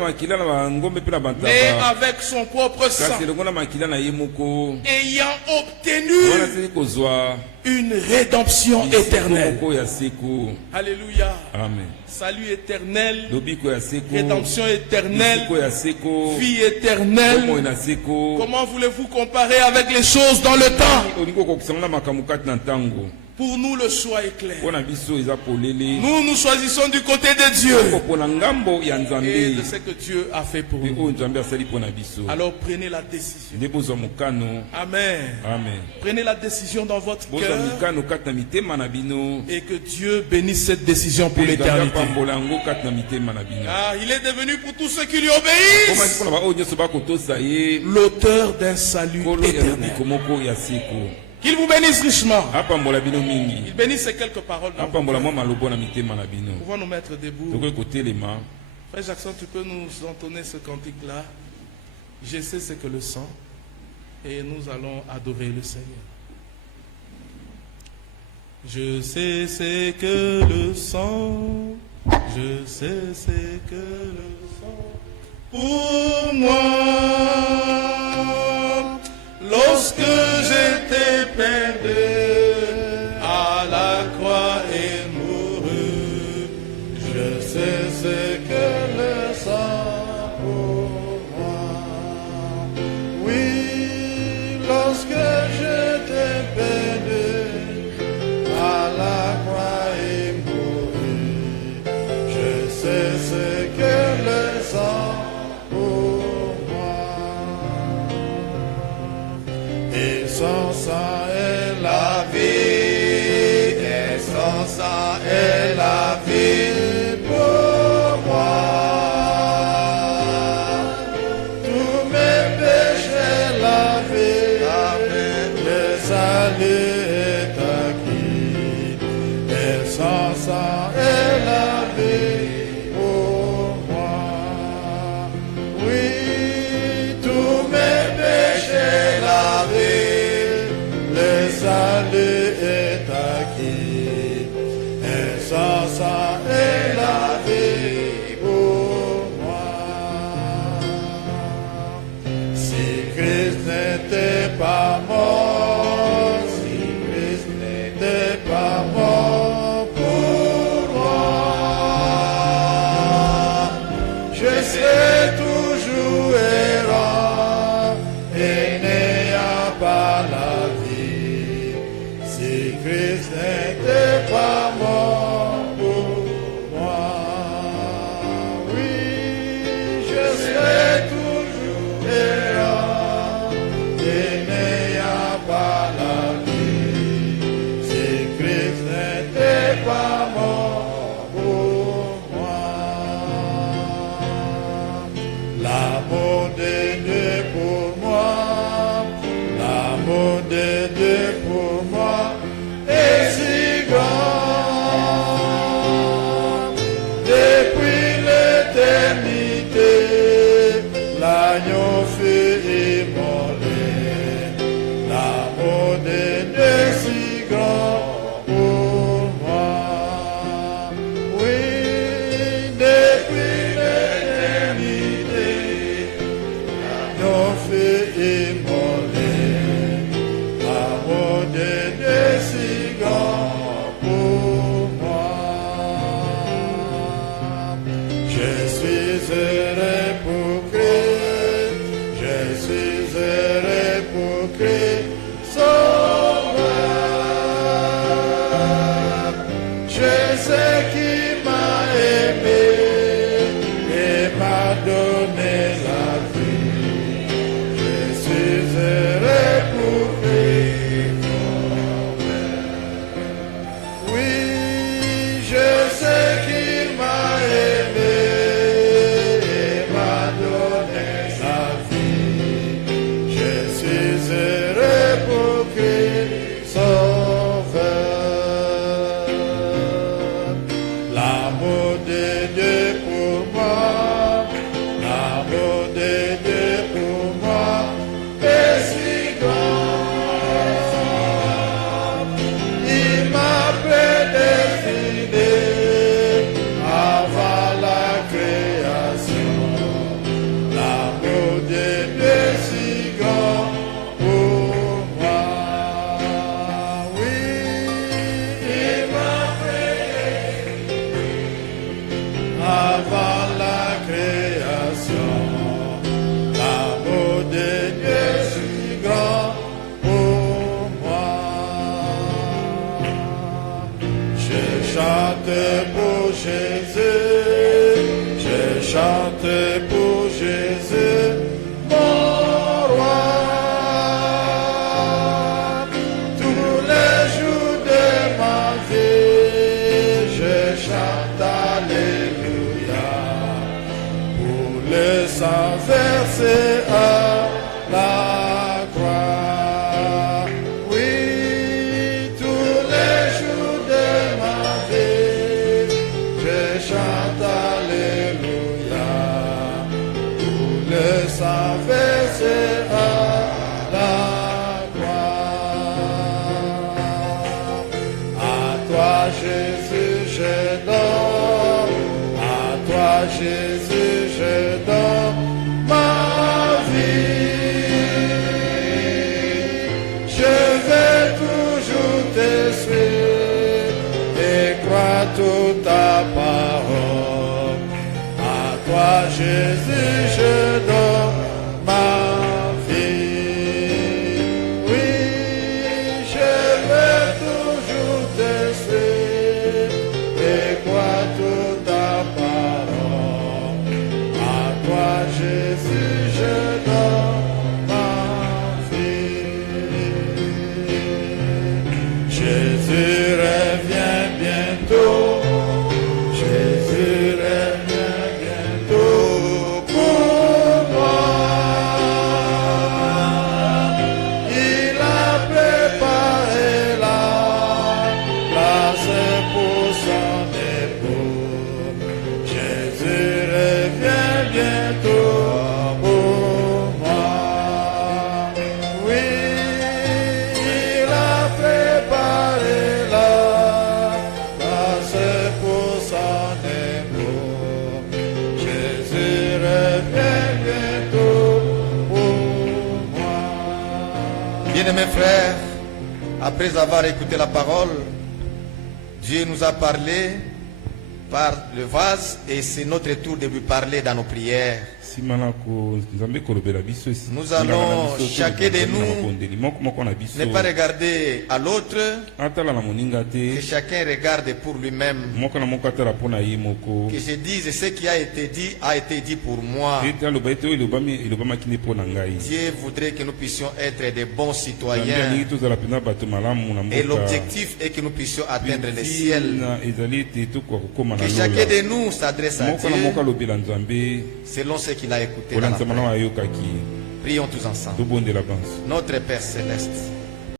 mais avec son propre sang, ayant obtenu une rédemption éternelle. Alléluia. Amen. Salut éternel, rédemption éternelle, vie éternelle. Comment voulez-vous comparer avec les choses dans le temps? Pour nous, le choix est clair. Nous choisissons du côté de Dieu et de ce que Dieu a fait pour nous. Alors prenez la décision. Amen. Prenez la décision dans votre cœur et que Dieu bénisse cette décision pour l'éternité. Il est devenu pour tous ceux qui lui obéissent l'auteur d'un salut éternel. Qu'il vous bénisse richement. Il bénisse ces quelques paroles. Nous pouvons nous mettre debout. Frère Jackson, tu peux nous entonner ce cantique-là. Je sais ce que le sang. Et nous allons adorer le Seigneur. Je sais ce que le sang. Je sais ce que le sang. Pour moi. Lorsque j'étais perdu à la croix et mouru, je sais ce que le sang pour moi. Oui, lorsque j'étais perdu à la croix et mouru, je sais ce que le sang son sang est la vie, et son sang est la vie pour moi. Tous mes péchés lavés, le salut est acquis, et son sang est la vie pour moi. Oui, tous mes péchés lavés, salut est acquis, et sans ça est la vie pour moi. Si Christ n'était pas mort, si Christ n'était pas mort pour moi, je serais toujours errant et n'ayant pas la vie. Si Christ n'était pas mort pour moi, oui, je serais toujours errant et n'ayant pas la vie. Si Christ n'était pas mort pour moi, l'amour de Dieu pour moi, l'amour de Dieu pour moi est si grand. Depuis l'éternité, l'agneau fut immolé. L'amour de Dieu est si grand pour moi. Oui, depuis l'éternité, l'agneau fut immolé. L'amour de Dieu est si grand pour moi. Je suis heureux pour Christ, versé à la croix. Oui, tous les jours de ma vie, je chante Alléluia. Tout le sang versé à la croix. À toi, Jésus, je donne. À toi, Jésus, je donne ma vie. Je vais toujours te suivre et croire toute ta parole. À toi, Jésus, je donne ma vie. Oui, je vais toujours te suivre et croire toute ta parole. À toi, Jésus, je donne ma vie. Jésus revient bientôt. Jésus revient bientôt pour moi. Il a préparé la place pour son époux. Jésus revient bientôt pour moi. Oui, il a préparé la place pour son époux. Jésus revient bientôt pour moi. Bien-aimés frères, après avoir écouté la parole, Dieu nous a parlé par le vase et c'est notre tour de lui parler dans nos prières. Nous allons, chacun de nous, ne pas regarder à l'autre, que chacun regarde pour lui-même. Que je dise ce qui a été dit pour moi. Dieu voudrait que nous puissions être des bons citoyens. Et l'objectif est que nous puissions atteindre le ciel. Que chacun de nous s'adresse à Dieu selon ce qu'il a écouté dans la parole. Prions tous ensemble. Notre Père Céleste,